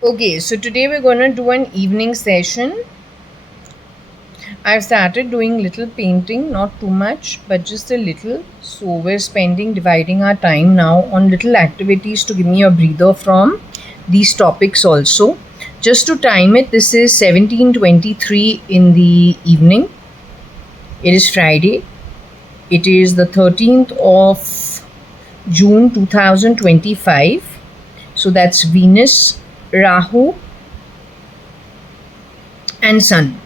Okay, so today we're going to do an evening session. I've started doing little painting, not too much, but just a little. So we're dividing our time now on little activities to give me a breather from these topics also. Just to time it, this is 17:23 in the evening. It is Friday. It is the 13th of June 2025. So that's Venus, Rahu, and Sun.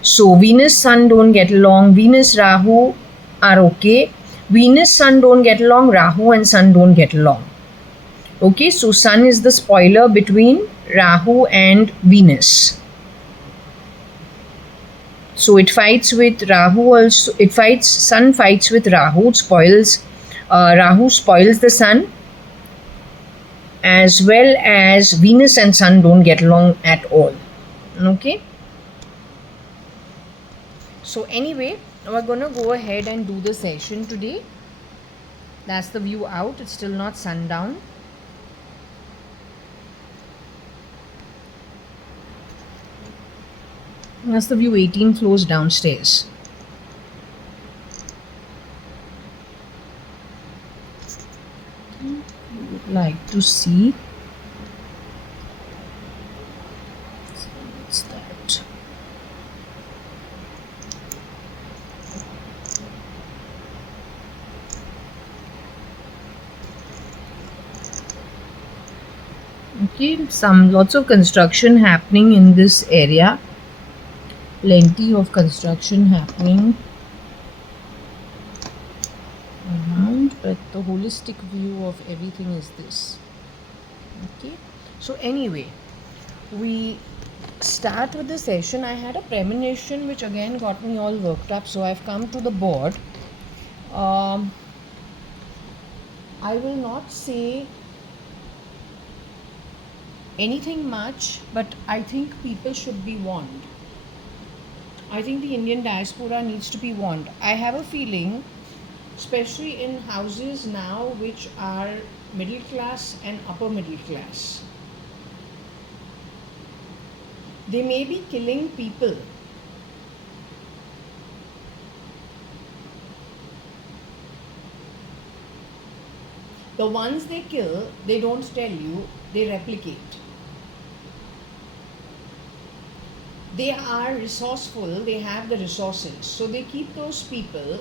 So Venus Sun don't get along. Venus Rahu are okay. Venus Sun don't get along. Rahu and Sun don't get along. Okay, so Sun is the spoiler between Rahu and Venus. So it fights with Rahu also. It fights. Sun fights with Rahu. Spoils. Rahu spoils the Sun, as well as Venus and Sun don't get along at all. Okay. So anyway, we're gonna go ahead and do the session today. That's the view out. It's still not sundown. That's the view 18 floors downstairs. You would like to see. What's that? Okay, lots of construction happening in this area. Plenty of construction happening around, but the holistic view of everything is this. Okay, so anyway, we start with the session. I had a premonition which again got me all worked up, so I've come to the board. I will not say anything much, but I think people should be warned. I think the Indian diaspora needs to be warned. I have a feeling, especially in houses now which are middle class and upper middle class, they may be killing people. The ones they kill, they don't tell you, they replicate. They are resourceful, they have the resources. So they keep those people,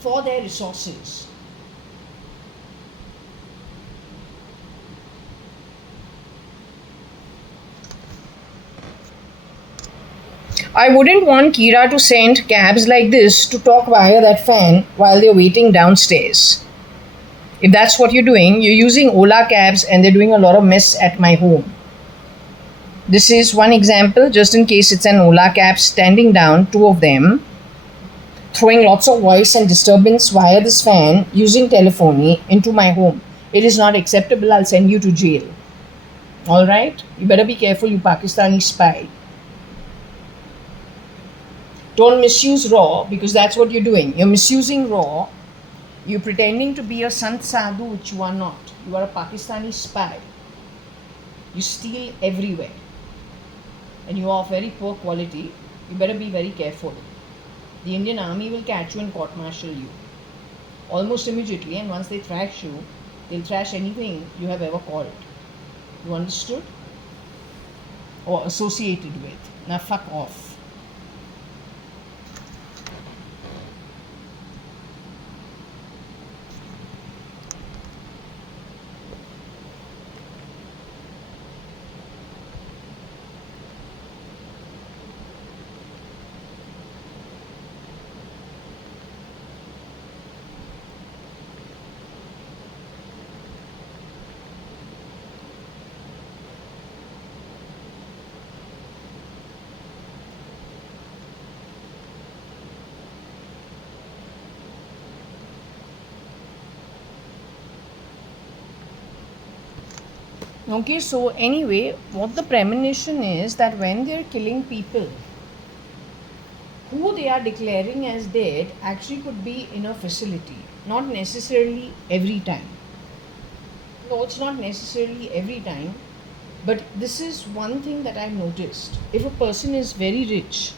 for their resources. I wouldn't want Kira to send cabs like this to talk via that fan while they're waiting downstairs. If that's what you're doing, you're using Ola cabs and they're doing a lot of mess at my home. This is one example, just in case it's an Ola cab standing down, two of them, throwing lots of voice and disturbance via this fan using telephony into my home. It is not acceptable. I'll send you to jail. Alright? You better be careful, you Pakistani spy. Don't misuse raw, because that's what you're doing. You're misusing raw. You're pretending to be a Sant Sadhu, which you are not. You are a Pakistani spy. You steal everywhere. And you are of very poor quality. You better be very careful. The Indian army will catch you and court-martial you almost immediately, and once they thrash you, they'll thrash anything you have ever called. You understood? Or associated with. Now fuck off. Okay, so anyway, what the premonition is that when they're killing people, who they are declaring as dead actually could be in a facility, not necessarily every time. No, it's not necessarily every time, but this is one thing that I've noticed. If a person is very rich,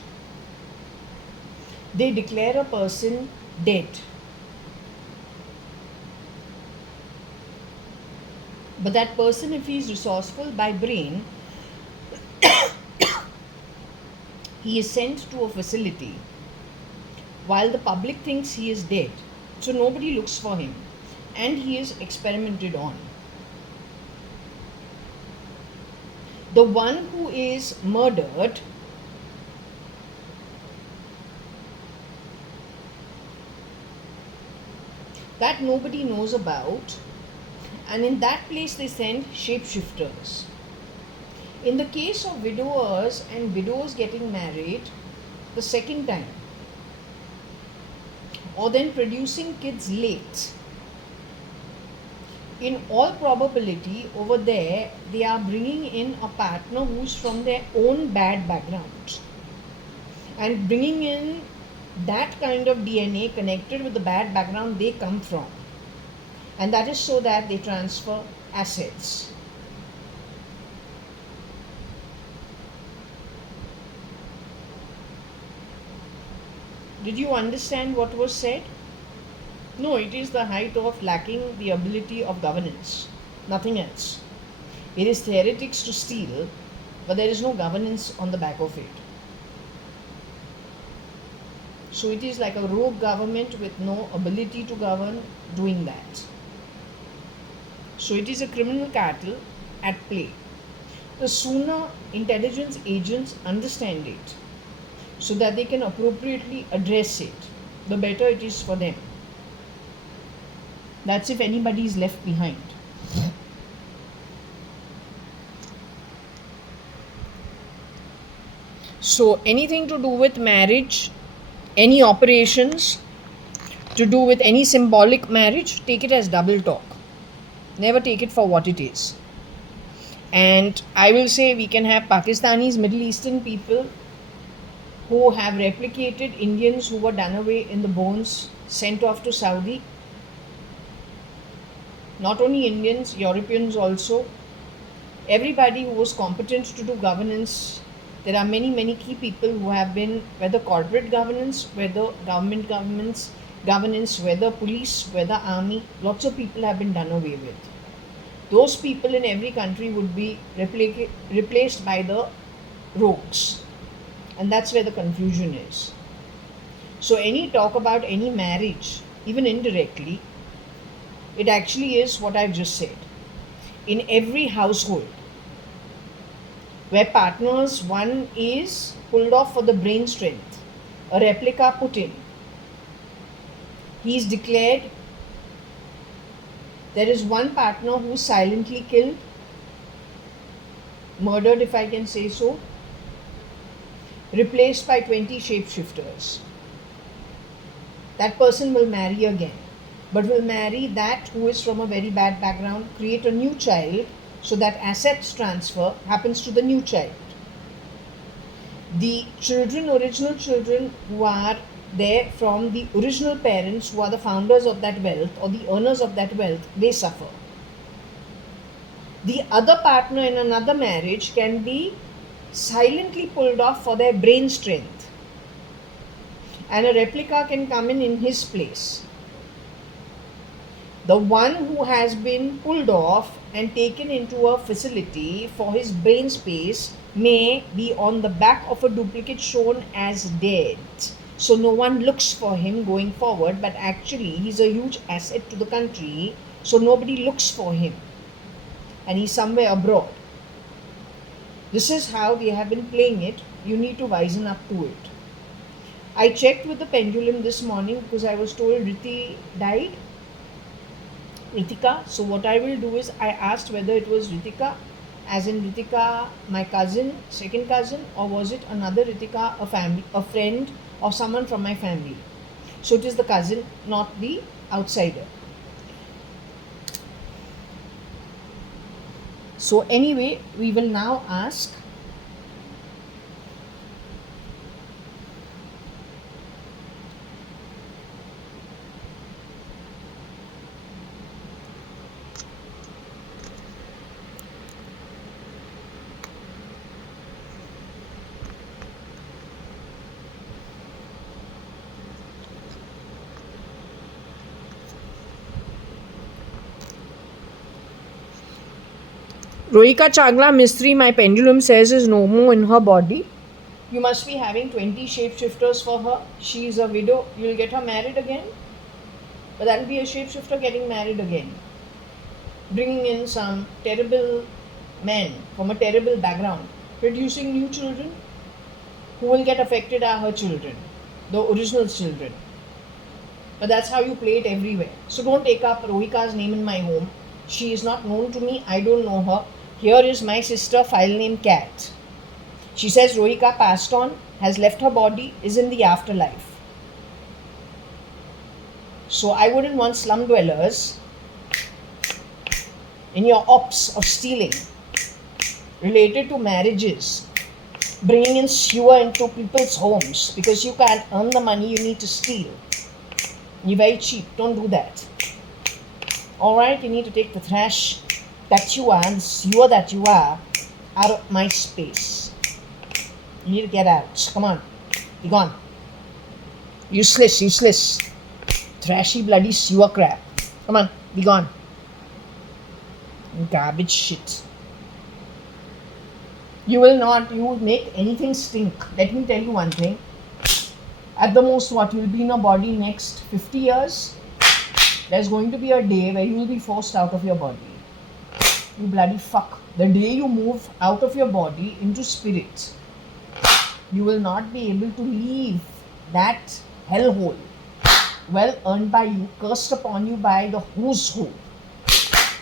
they declare a person dead. But that person, if he is resourceful by brain, he is sent to a facility while the public thinks he is dead. So nobody looks for him and he is experimented on. The one who is murdered, that nobody knows about, and in that place they send shapeshifters. In the case of widowers and widows getting married the second time, or then producing kids late, in all probability over there they are bringing in a partner who's from their own bad background and bringing in that kind of DNA connected with the bad background they come from, and that is so that they transfer assets. Did you understand what was said? No, it is the height of lacking the ability of governance, nothing else. It is theoretics to steal, but there is no governance on the back of it. So it is like a rogue government with no ability to govern doing that. So it is a criminal cartel at play. The sooner intelligence agents understand it so that they can appropriately address it, the better it is for them. That's if anybody is left behind. So anything to do with marriage, any operations to do with any symbolic marriage, take it as double talk. Never take it for what it is. And I will say we can have Pakistanis, Middle Eastern people who have replicated Indians who were done away in the bones, sent off to Saudi. Not only Indians, Europeans also. Everybody who was competent to do governance. There are many, many key people who have been, whether corporate governance, whether government governance, whether police, whether army, lots of people have been done away with. Those people in every country would be replaced by the rogues. And that's where the confusion is. So any talk about any marriage, even indirectly, it actually is what I've just said. In every household where partners, one is pulled off for the brain strength, a replica put in, he is declared, there is one partner who is silently killed, murdered if I can say so, replaced by 20 shapeshifters. That person will marry again, but will marry that who is from a very bad background, create a new child, so that assets transfer happens to the new child. The children, original children who are there from the original parents who are the founders of that wealth or the earners of that wealth, they suffer. The other partner in another marriage can be silently pulled off for their brain strength, and a replica can come in his place. The one who has been pulled off and taken into a facility for his brain space may be on the back of a duplicate shown as dead. So no one looks for him going forward, but actually he's a huge asset to the country, so nobody looks for him. And he's somewhere abroad. This is how they have been playing it. You need to wisen up to it. I checked with the pendulum this morning because I was told Riti died. Ritika. So what I will do is I asked whether it was Ritika, as in Ritika, my cousin, second cousin, or was it another Ritika, a friend, or someone from my family. So it is the cousin, not the outsider. So anyway, we will now ask Rohika Chagla Mistry, my pendulum says, is no more in her body. You must be having 20 shapeshifters for her. She is a widow. You'll get her married again. But that'll be a shapeshifter getting married again. Bringing in some terrible men from a terrible background. Producing new children. Who will get affected are her children. The original children. But that's how you play it everywhere. So don't take up Rohika's name in my home. She is not known to me. I don't know her. Here is my sister, file name Cat. She says Rohika passed on, has left her body, is in the afterlife. So I wouldn't want slum dwellers in your ops of stealing related to marriages, bringing in sewer into people's homes because you can't earn the money, you need to steal. You're very cheap. Don't do that. Alright, you need to take the trash that you are and the sewer that you are out of my space. You need to get out. Come on. Be gone. Useless. Trashy bloody sewer crap. Come on. Be gone. Garbage shit. You will make anything stink. Let me tell you one thing. At the most, what you'll be in a body next 50 years, there's going to be a day where you will be forced out of your body. You bloody fuck. The day you move out of your body into spirit, you will not be able to leave that hellhole well earned by you, cursed upon you by the who's who.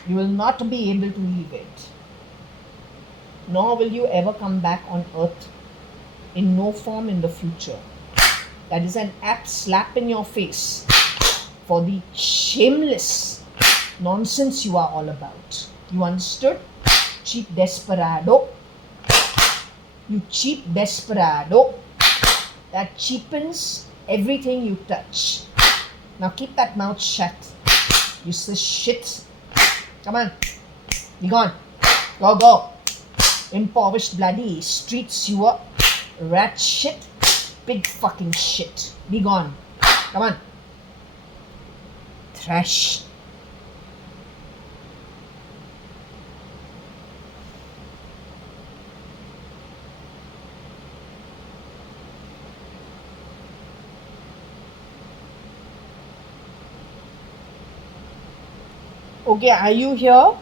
You will not be able to leave it. Nor will you ever come back on earth in no form in the future. That is an apt slap in your face for the shameless nonsense you are all about. You understood? Cheap desperado. You cheap desperado. That cheapens everything you touch. Now keep that mouth shut. Useless shit. Come on. Be gone. Go. Impoverished bloody street sewer. Rat shit. Big fucking shit. Be gone. Come on. Trash. Okay, are you here?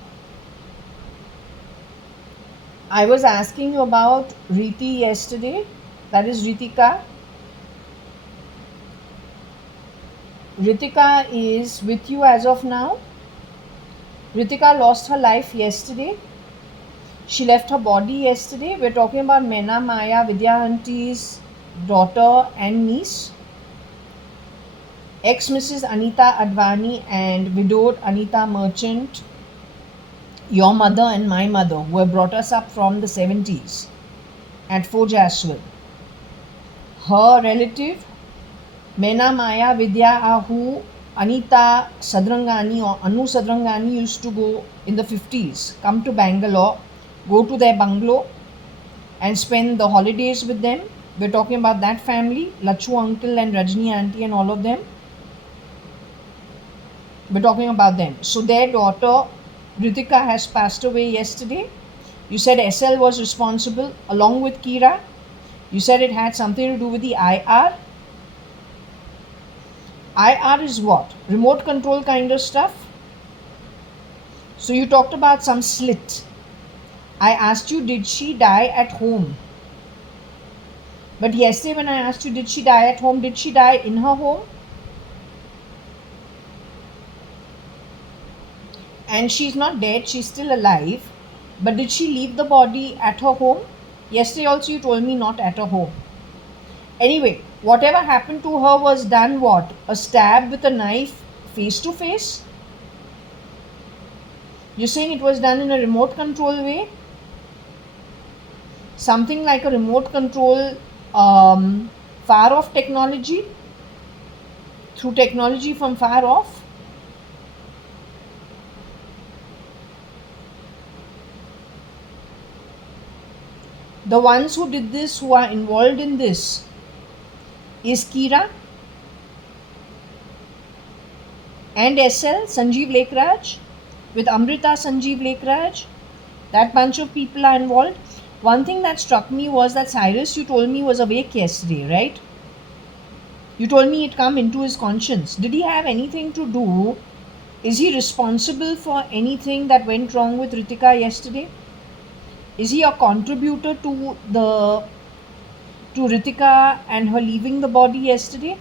I was asking you about Riti yesterday. That is Ritika. Ritika is with you as of now. Ritika lost her life yesterday. She left her body yesterday. We're talking about Mena Maya, Vidya Auntie's daughter and niece. Ex-Mrs. Anita Advani and widowed Anita Merchant, your mother and my mother, who have brought us up from the 70s at Fort Jaswell. Her relative, Mena Maya Vidya, who Anita Sadrangani or Anu Sadrangani used to go in the 50s, come to Bangalore, go to their bungalow and spend the holidays with them. We're talking about that family, Lachu uncle and Rajni auntie and all of them. We're talking about them. So their daughter, Ritika, has passed away yesterday. You said SL was responsible along with Kira. You said it had something to do with the IR. IR is what? Remote control kind of stuff. So you talked about some slit. I asked you, did she die at home? But yesterday when I asked you, did she die at home? Did she die in her home? And she's not dead, she's still alive. But did she leave the body at her home? Yesterday also you told me not at her home. Anyway, whatever happened to her was done what? A stab with a knife face to face? You're saying it was done in a remote control way? Something like a remote control far off technology? Through technology from far off? The ones who did this, who are involved in this, is Kira and SL, Sanjeev Lekraj, with Amrita Sanjeev Lekraj, That bunch of people are involved. One thing that struck me was that Cyrus, you told me, was awake yesterday, right? You told me it come into his conscience. Did he have anything to do? Is he responsible for anything that went wrong with Ritika yesterday? Is he a contributor to Ritika and her leaving the body yesterday?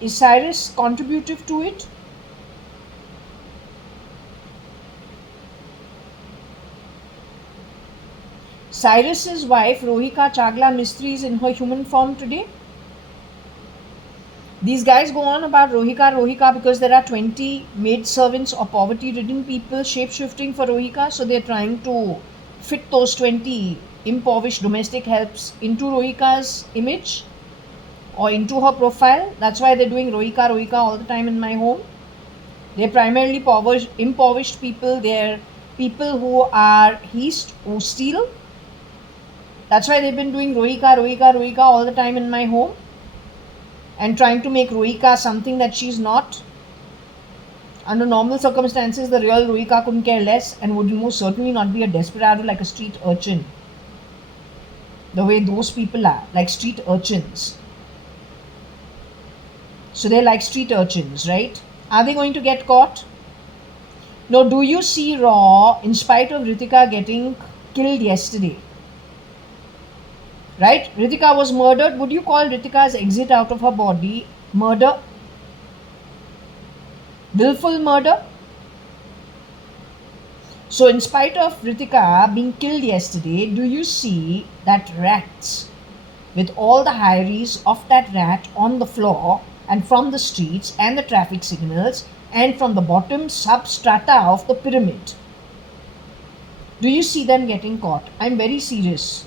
Is Cyrus contributive to it? Cyrus's wife Rohika Chagla Mistry is in her human form today. These guys go on about Rohika because there are 20 maid servants or poverty ridden people shape-shifting for Rohika, so they're trying to fit those 20 impoverished domestic helps into Rohika's image or into her profile. That's why they're doing Rohika all the time in my home. They're primarily impoverished people. They're people who are heist or steal. That's why they've been doing Rohika all the time in my home and trying to make Rohika something that she's not. Under normal circumstances, the real Rohika couldn't care less and would most certainly not be a desperado like a street urchin. The way those people are, like street urchins. So they're like street urchins, right? Are they going to get caught? No, do you see Raw, in spite of Ritika getting killed yesterday? Right? Ritika was murdered. Would you call Ritika's exit out of her body murder? Willful murder? So in spite of Ritika being killed yesterday, do you see that rats with all the heiries of that rat on the floor and from the streets and the traffic signals and from the bottom substrata of the pyramid? Do you see them getting caught? I'm very serious.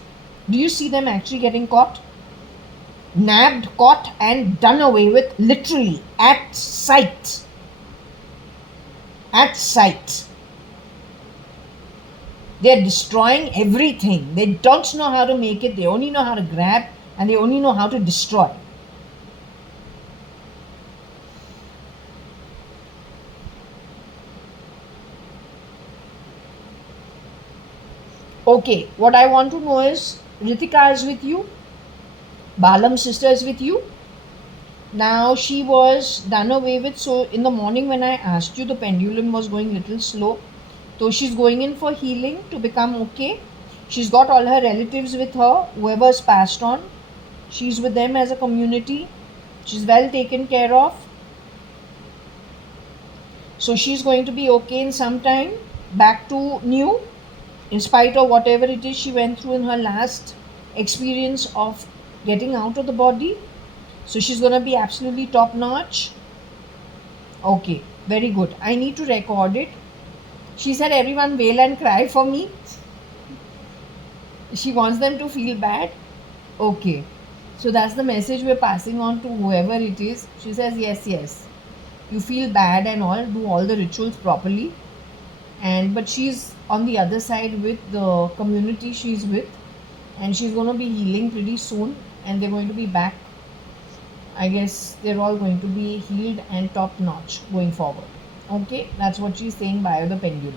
Do you see them actually getting caught? Nabbed, caught and done away with, literally at sight. At sight. They're destroying everything. They don't know how to make it. They only know how to grab and they only know how to destroy. Okay, what I want to know is, Ritika is with you. Balam's sister is with you. Now she was done away with. So in the morning when I asked you, the pendulum was going a little slow. So she's going in for healing to become okay. She's got all her relatives with her, whoever's passed on. She's with them as a community. She's well taken care of. So she's going to be okay in some time. Back to new. In spite of whatever it is she went through in her last experience of getting out of the body. So she's going to be absolutely top notch. Okay, very good. I need to record it. She said everyone wail and cry for me. She wants them to feel bad. Okay. So that's the message we're passing on to whoever it is. She says, yes. You feel bad and all. Do all the rituals properly. But she's on the other side with the community she's with. And she's going to be healing pretty soon. And they're going to be back. I guess they're all going to be healed and top notch going forward. Okay, that's what she's saying by the pendulum.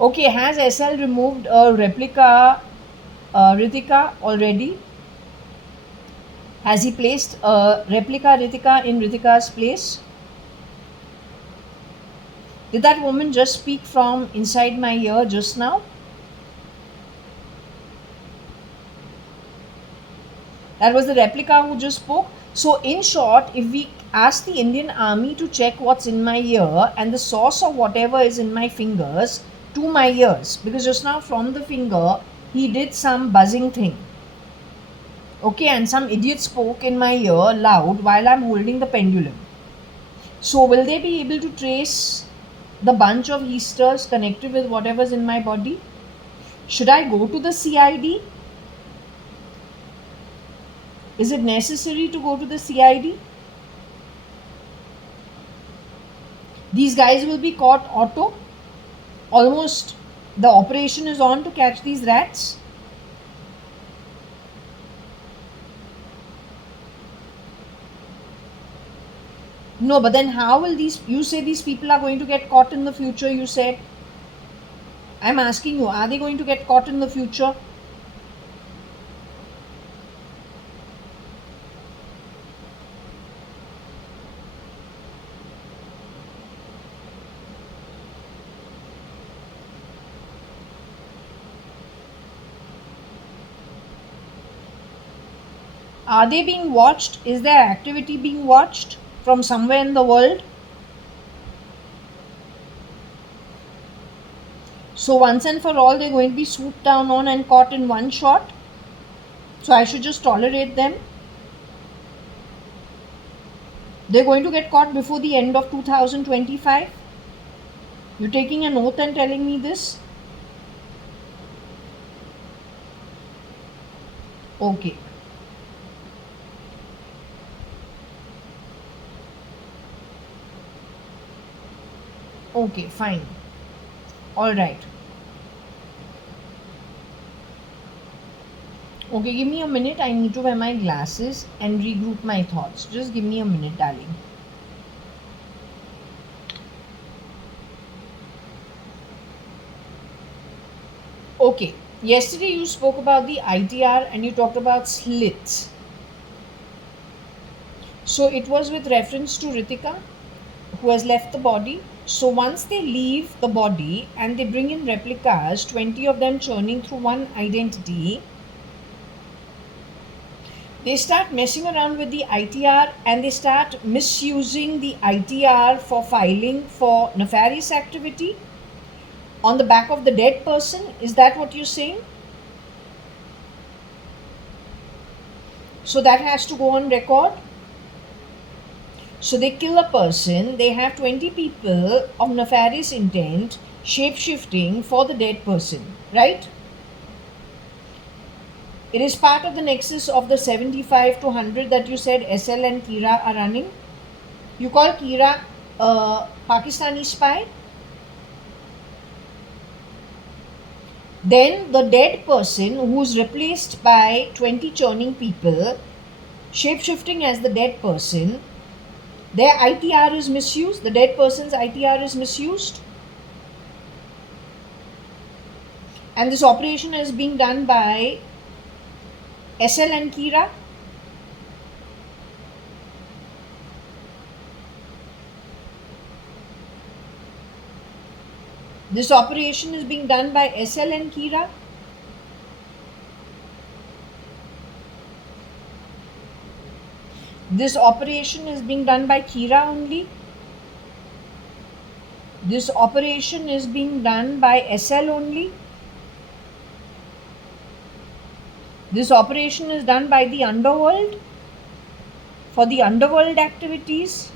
Okay, has SL removed a replica Ritika already? Has he placed a replica Ritika in Ritika's place? Did that woman just speak from inside my ear just now? That was the replica who just spoke. So in short, if we ask the Indian army to check what's in my ear and the source of whatever is in my fingers to my ears, because just now from the finger he did some buzzing thing. Okay, and some idiot spoke in my ear loud while I'm holding the pendulum. So will they be able to trace the bunch of Easters connected with whatever's in my body? Should I go to the CID? Is it necessary to go to the CID? These guys will be caught auto. Almost the operation is on to catch these rats. No, but then how will you say these people are going to get caught in the future, you said? I'm asking you, are they going to get caught in the future? Are they being watched? Is their activity being watched from somewhere in the world? So once and for all, they're going to be swooped down on and caught in one shot. So I should just tolerate them. They're going to get caught before the end of 2025. You're taking an oath and telling me this? Okay. Okay, fine. All right. Okay, give me a minute. I need to wear my glasses and regroup my thoughts. Just give me a minute, darling. Okay. Yesterday you spoke about the ITR and you talked about slits. So it was with reference to Ritika, who has left the body. So once they leave the body and they bring in replicas, 20 of them churning through one identity, they start messing around with the ITR and they start misusing the ITR for filing for nefarious activity on the back of the dead person. Is that what you're saying? So that has to go on record. So they kill a person, they have 20 people of nefarious intent, shape-shifting for the dead person, right? It is part of the nexus of the 75 to 100 that you said SL and Kira are running. You call Kira a Pakistani spy? Then the dead person who's replaced by 20 churning people, shape-shifting as the dead person, their ITR is misused, the dead person's ITR is misused. And this operation is being done by SL and Kira. This operation is being done by SL and Kira. This operation is being done by Kira only. This operation is being done by SL only. This operation is done by the underworld for the underworld activities.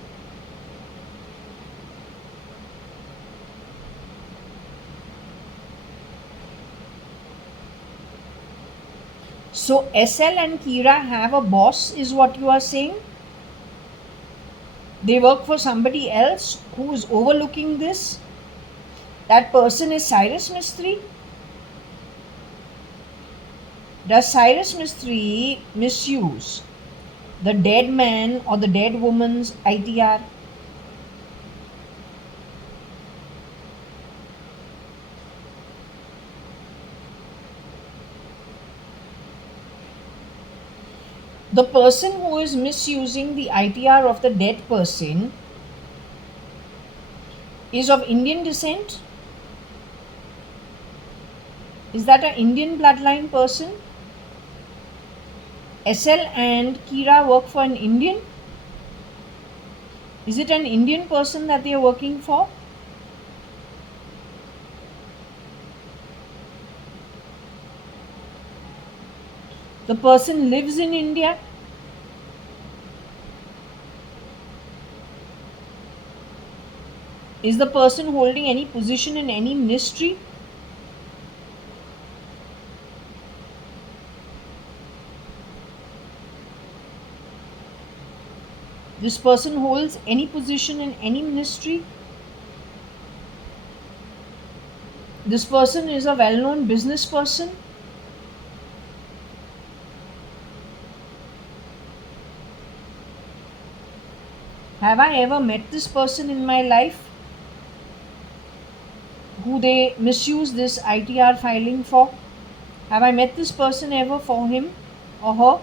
So SL and Kira have a boss, is what you are saying? They work for somebody else who is overlooking this. That person is Cyrus Mistry. Does Cyrus Mistry misuse the dead man or the dead woman's ITR? The person who is misusing the ITR of the dead person is of Indian descent? Is that an Indian bloodline person? SL and Kira work for an Indian? Is it an Indian person that they are working for? The person lives in India? Is the person holding any position in any ministry? This person holds any position in any ministry? This person is a well-known business person? Have I ever met this person in my life who they misuse this ITR filing for? Have I met this person ever for him or her?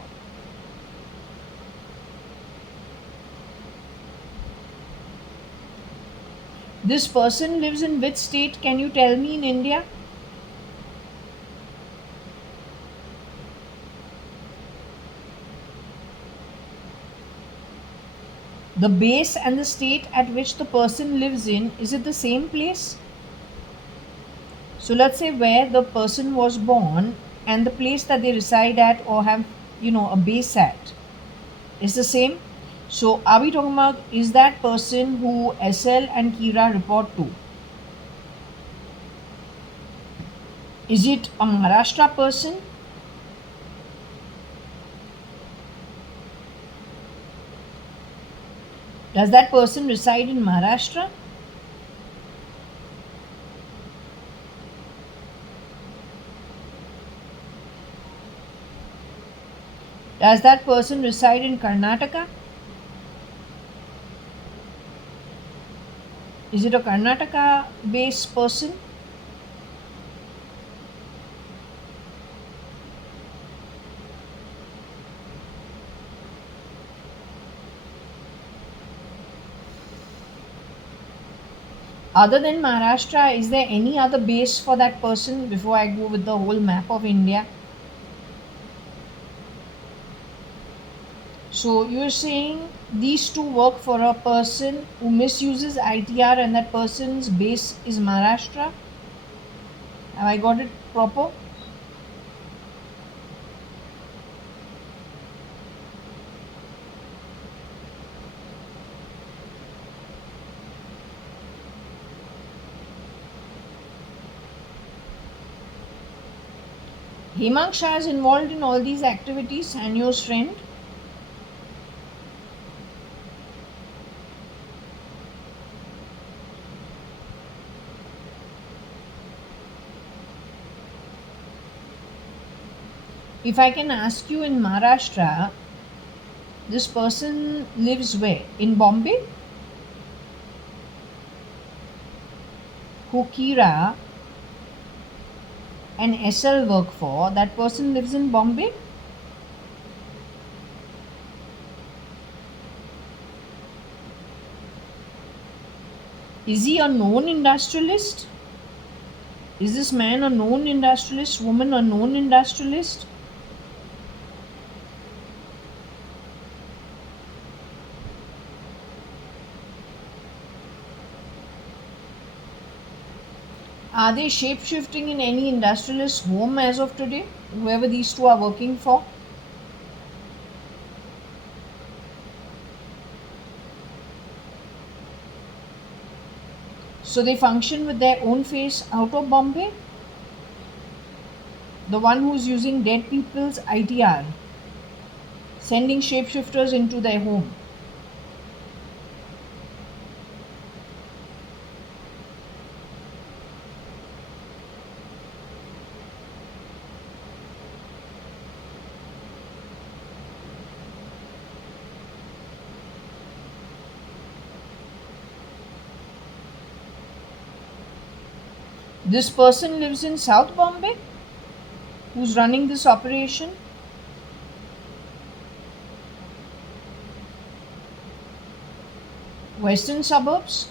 This person lives in which state? Can you tell me in India? The base and the state at which the person lives in, is it the same place? So let's say where the person was born and the place that they reside at or have, a base at is the same. So are we talking about, is that person who SL and Kira report to? Is it a Maharashtra person? Does that person reside in Maharashtra? Does that person reside in Karnataka? Is it a Karnataka based person? Other than Maharashtra, is there any other base for that person before I go with the whole map of India? So you're saying these two work for a person who misuses ITR and that person's base is Maharashtra? Have I got it proper? Hemang Shah is involved in all these activities, Sanyo's friend. If I can ask you, in Maharashtra, this person lives where? In Bombay? Who Kira and SL work for, that person lives in Bombay? Is he a known industrialist? Is this man a known industrialist, woman a known industrialist? Are they shape-shifting in any industrialist home as of today, whoever these two are working for? So they function with their own face out of Bombay? The one who's using dead people's ITR, sending shapeshifters into their home. This person lives in South Bombay, who's running this operation. Western suburbs,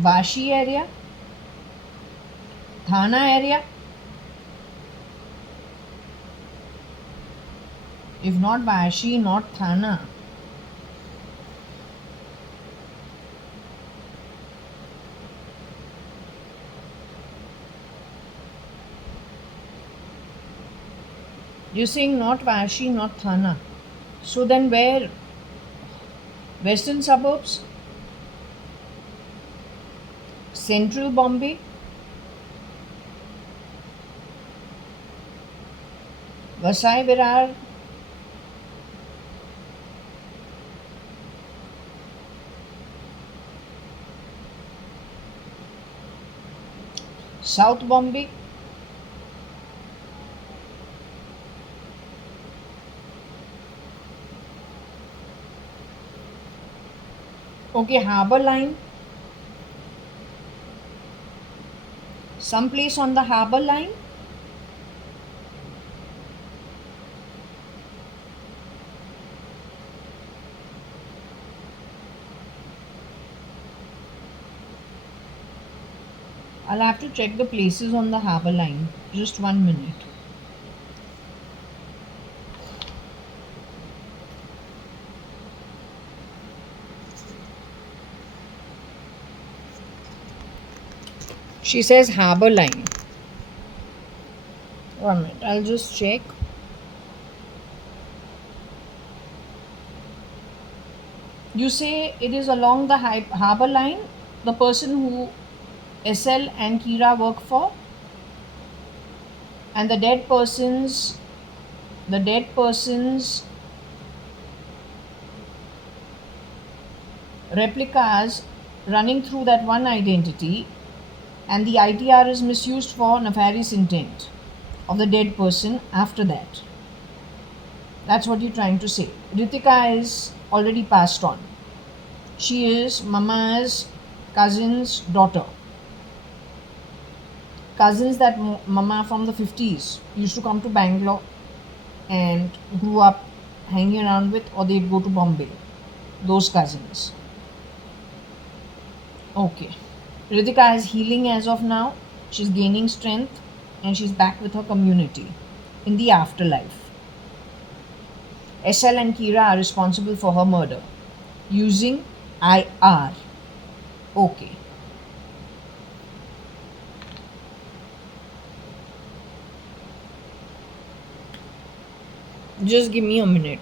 Vashi area, Thana area. If not Vashi, not Thana. You're saying not Vashi, not Thana. So then where? Western suburbs? Central Bombay? Vasai Virar? South Bombay? Okay, Harbour Line. Someplace on the Harbour Line. I'll have to check the places on the Harbour Line. Just 1 minute. She says Harbour Line. 1 minute. I'll just check. You say it is along the Harbour Line. The person who SL and Kira work for, and the dead persons replicas running through that one identity, and the ITR is misused for nefarious intent of the dead person after that. That's what you're trying to say. Ritika is already passed on. She is Mama's cousin's daughter. Cousins that Mama from the 50s used to come to Bangalore and grew up hanging around with, or they'd go to Bombay. Those cousins. Okay. Ritika is healing as of now. She's gaining strength and she's back with her community in the afterlife. SL and Kira are responsible for her murder using IR. Okay. Just give me a minute.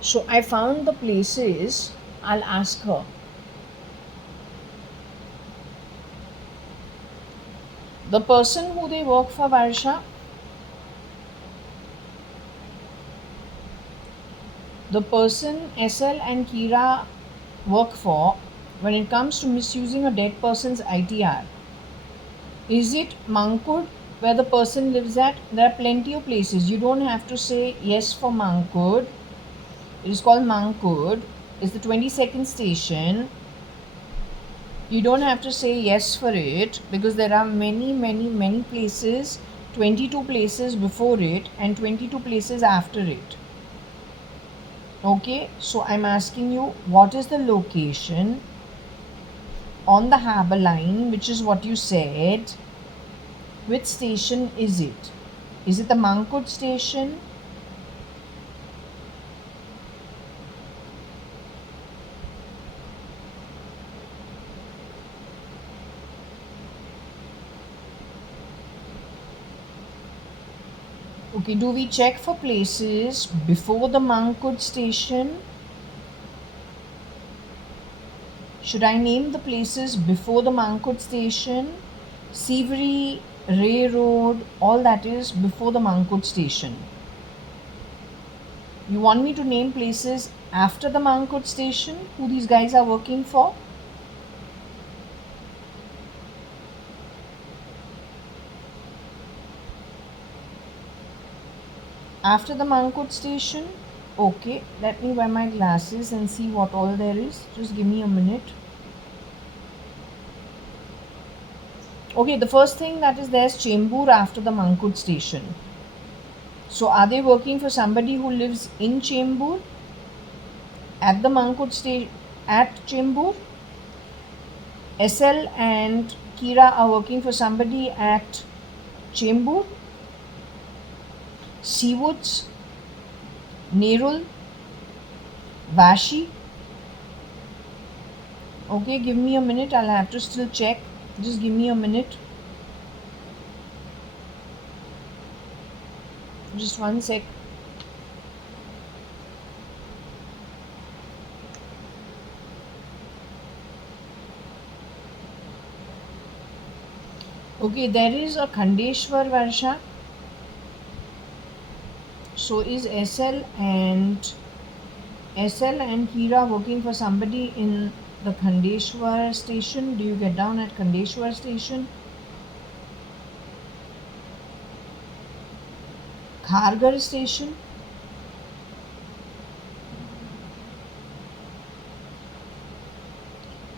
So I found the places. I'll ask her. The person who they work for, Varsha, the person SL and Kira work for, when it comes to misusing a dead person's ITR, is it Mankud where the person lives at? There are plenty of places. You don't have to say yes for Mankud. It is called Mankud. It's the 22nd station. You don't have to say yes for it because there are many places, 22 places before it and 22 places after it. Okay, so I'm asking you, what is the location on the Harbour Line, which is what you said? Which station is it? Is it the Mankud station? Okay, do we check for places before the Mankud station? Should I name the places before the Mankud station? Sivri, Ray Road, all that is before the Mankud station. You want me to name places after the Mankud station, who these guys are working for? After the Mankud station? Okay, let me wear my glasses and see what all there is. Just give me a minute. Okay, the first thing that is there is Chembur after the Mankud station. So are they working for somebody who lives in Chembur? At the Mankud station, at Chembur? SL and Kira are working for somebody at Chembur? Seawoods, Nerul, Vashi. Okay, give me a minute. I'll have to still check. Just give me a minute. Just 1 sec. Okay, there is a Khandeshwar, Varsha. So is SL and Kira working for somebody in the Khandeshwar station? Do you get down at Khandeshwar station? Kharghar station?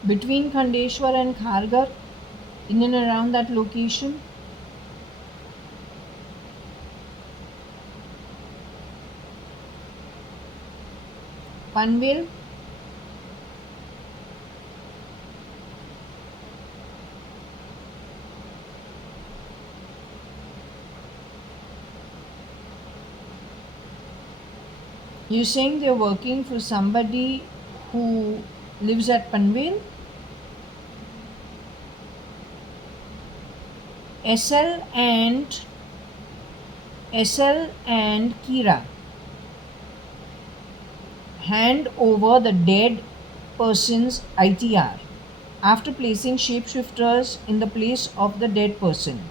between Khandeshwar and Khargar, in and around that location. Panvel, you're saying they're working for somebody who lives at Panvel? SL and Kira hand over the dead person's ITR after placing shapeshifters in the place of the dead person.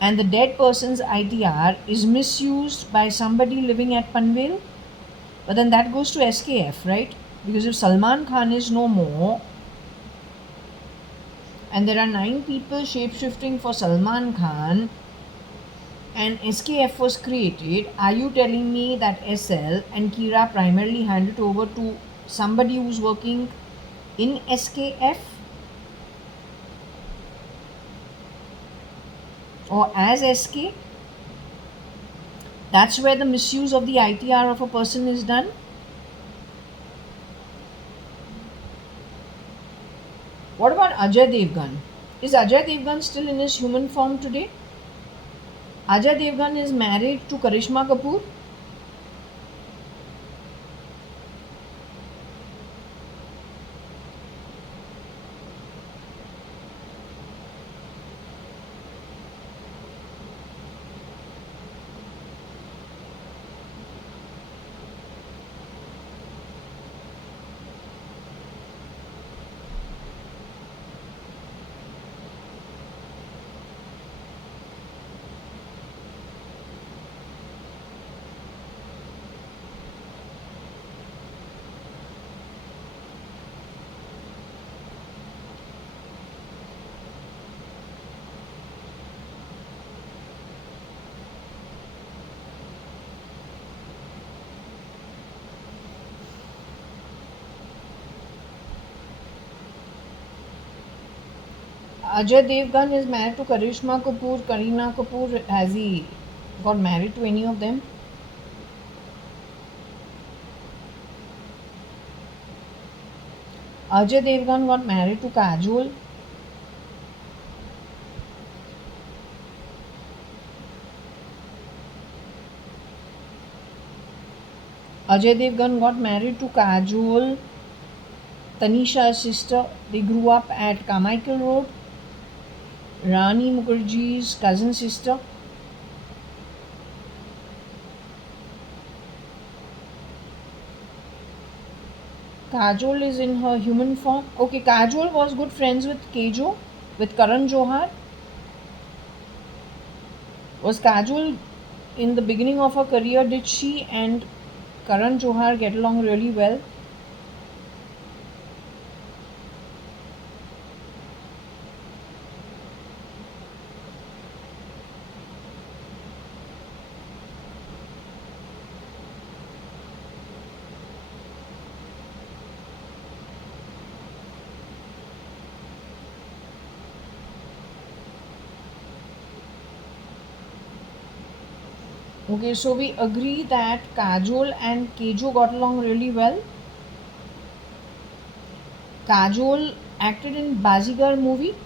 And the dead person's ITR is misused by somebody living at Panvel, but then that goes to SKF, right? Because if Salman Khan is no more and there are 9 people shapeshifting for Salman Khan and SKF was created, are you telling me that SL and Kira primarily hand it over to somebody who's working in SKF or as SK? That's where the misuse of the ITR of a person is done. What about Ajay Devgan? Is Ajay Devgan still in his human form today? Ajay Devgan is married to Karishma Kapoor. Ajay Devgan is married to Karishma Kapoor. Kareena Kapoor, has he got married to any of them? Ajay Devgan got married to Kajol. Ajay Devgan got married to Kajol, Tanisha's sister. They grew up at Carmichael Road. Rani Mukherjee's cousin sister. Kajol is in her human form. Okay, Kajol was good friends with Kejo, with Karan Johar. Was Kajol in the beginning of her career, did she and Karan Johar get along really well? Okay, so we agree that Kajol and Kejo got along really well. Kajol acted in Bazigar movie.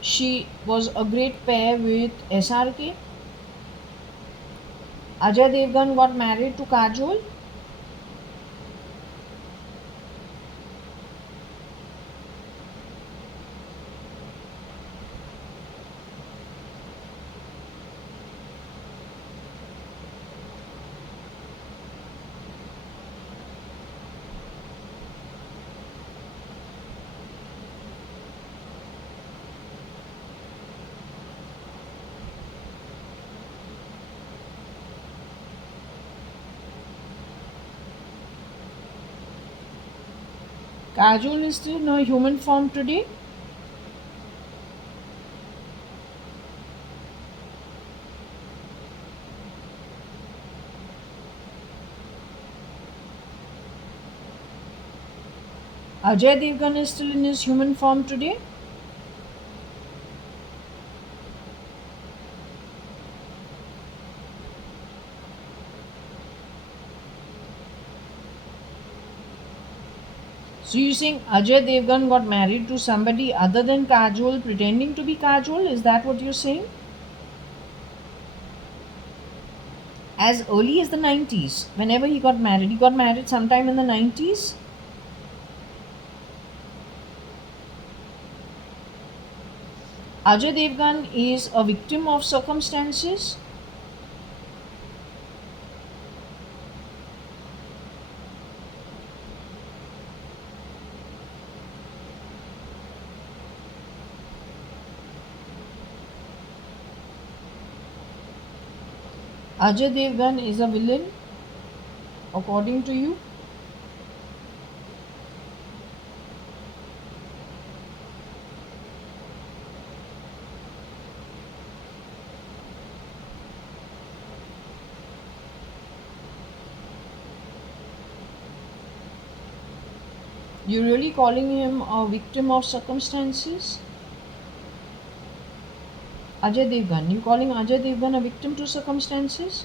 She was a great pair with SRK. Ajay Devgan got married to Kajol. Kajol is still in her human form today. Ajay Devgan is still in his human form today? So you're saying Ajay Devgan got married to somebody other than Kajol, pretending to be Kajol? Is that what you're saying? As early as the 90s, whenever he got married sometime in the 90s. Ajay Devgan is a victim of circumstances. Ajay Devgan is a villain, according to you. You're really calling him a victim of circumstances? Ajay Devgan. You calling Ajay Devgan a victim to circumstances?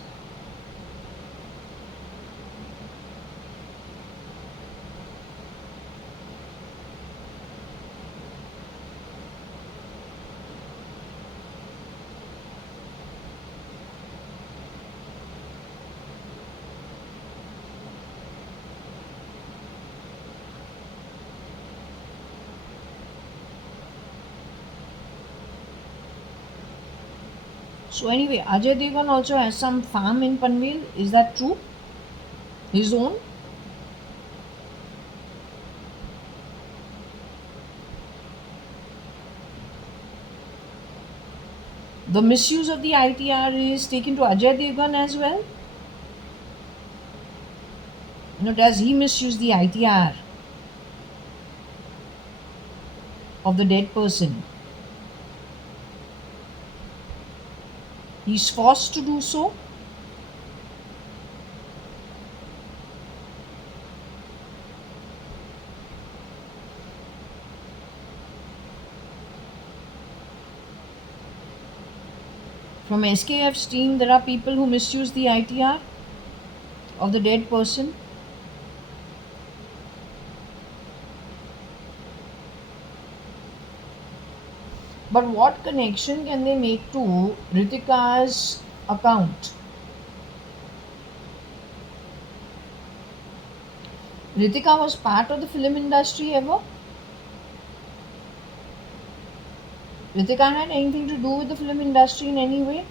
So anyway, Ajay Devgan also has some farm in Panvel. Is that true? His own? The misuse of the ITR is taken to Ajay Devgan as well. Does he misuse the ITR of the dead person? He's forced to do so. From SKF's team, there are people who misuse the ITR of the dead person. But what connection can they make to Ritika's account? Ritika was part of the film industry ever? Ritika had anything to do with the film industry in any way?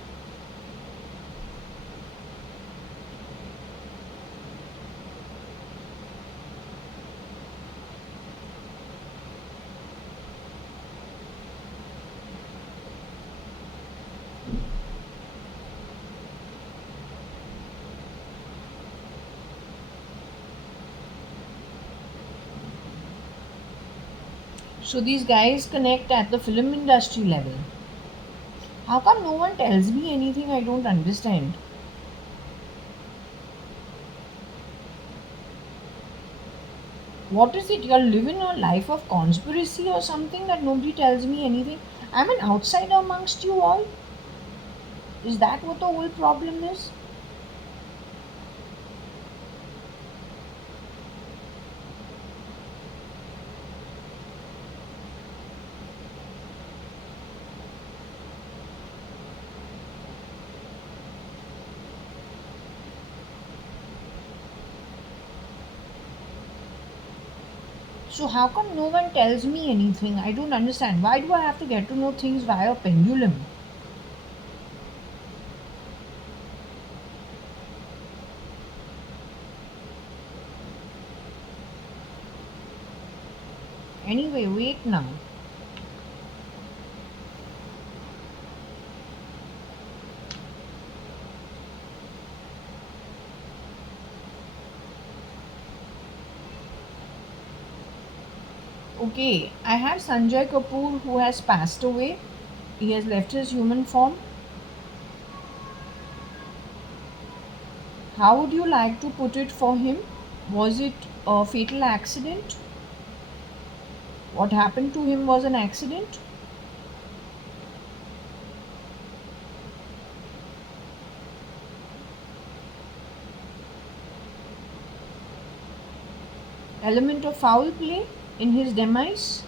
So these guys connect at the film industry level. How come no one tells me anything? I don't understand. What is it? You're living a life of conspiracy or something that nobody tells me anything? I'm an outsider amongst you all. Is that what the whole problem is? So how come no one tells me anything? I don't understand. Why do I have to get to know things via pendulum? Anyway, wait now. Okay, I have Sanjay Kapoor who has passed away. He has left his human form. How would you like to put it for him? Was it a fatal accident? What happened to him was an accident? Element of foul play in his demise?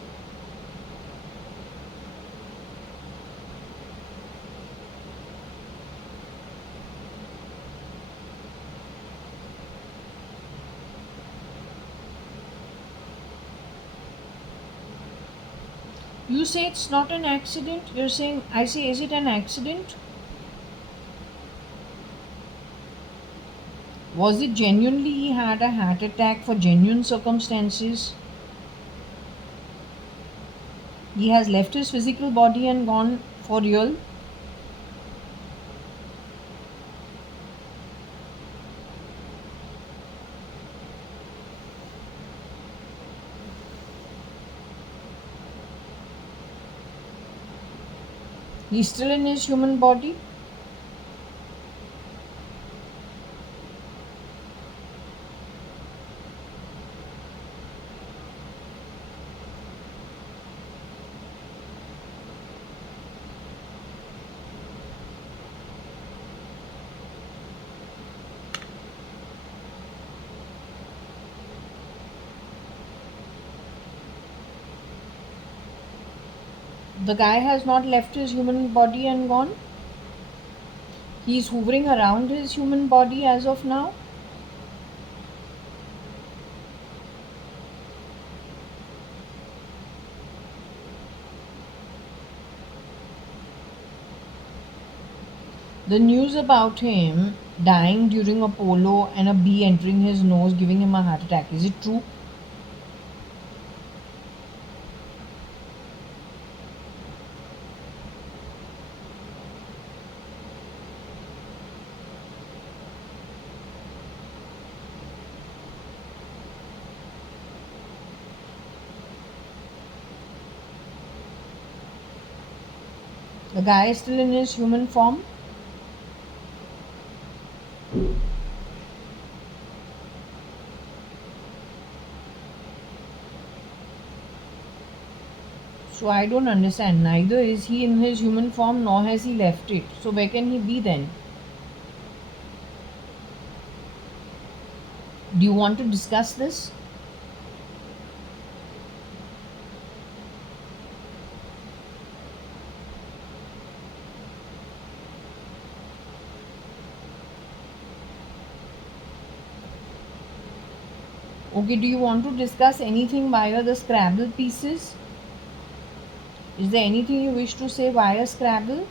You say it's not an accident. You're saying, I say, is it an accident? Was it genuinely he had a heart attack for genuine circumstances? He has left his physical body and gone for real? He's still in his human body? The guy has not left his human body and gone? He's hovering around his human body as of now? The news about him dying during a polo and a bee entering his nose giving him a heart attack, is it true? The guy is still in his human form? So I don't understand. Neither is he in his human form nor has he left it. So where can he be then? Do you want to discuss this? Okay, do you want to discuss anything via the Scrabble pieces? Is there anything you wish to say via Scrabble?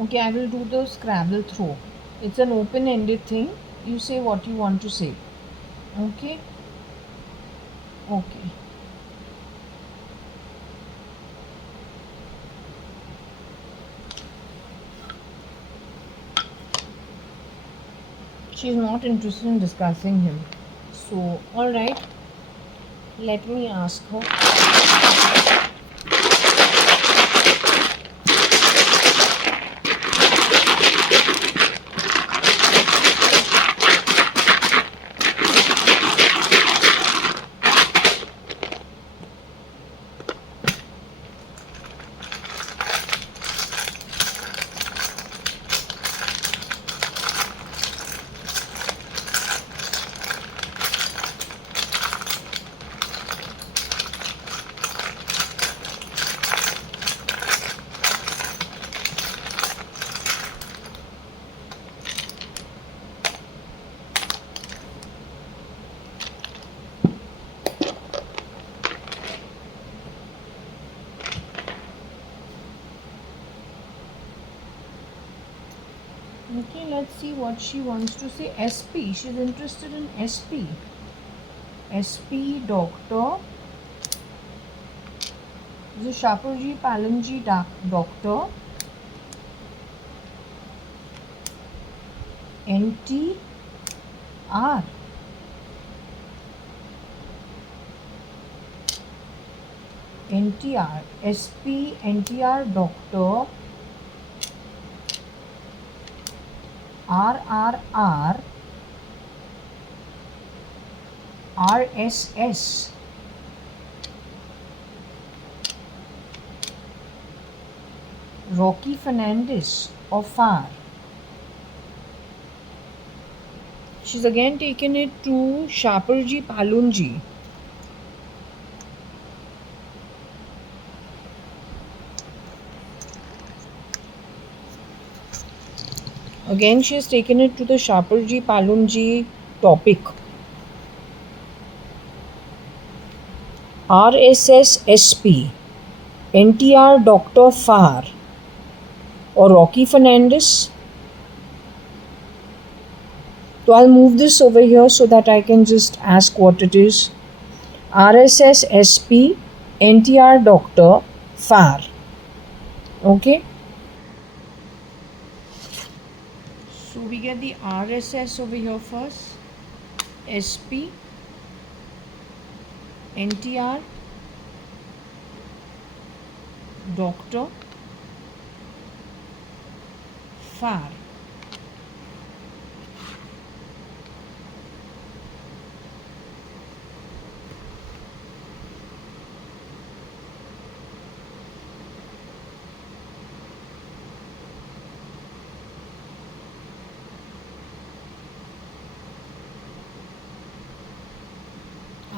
Okay, I will do the Scrabble throw. It's an open-ended thing. You say what you want to say. Okay? Okay. She's not interested in discussing him. So, alright. Let me ask her. Okay, let's see what she wants to say. SP. She's interested in SP. SP doctor. The Shapoorji Palanji doctor. NTR. NTR, SP, NTR Doctor, RRR, RSS, Rocky Fernandez of FAR. She's again taken it to Shaparji Palunji. Again, she has taken it to the Shaparji Palunji topic. RSS SP, NTR Dr. FAR, or Rocky Fernandez. So I'll move this over here so that I can just ask what it is. RSS SP, NTR Doctor, FAR. Okay. So we get the RSS over here first. SP, NTR, Doctor, FAR.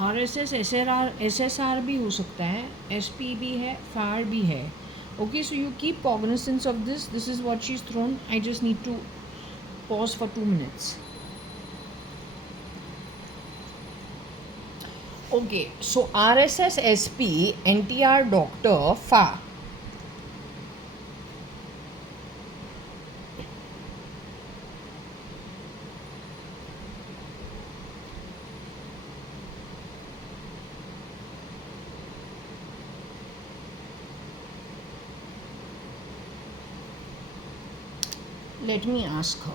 RSS SSR भी हो सकता है, SP भी है, FAR भी है. Okay, so you keep cognizance of this. This is what she's thrown. I just need to pause for 2 minutes. Okay, so RSS SP, NTR Doctor, FAR. Let me ask her.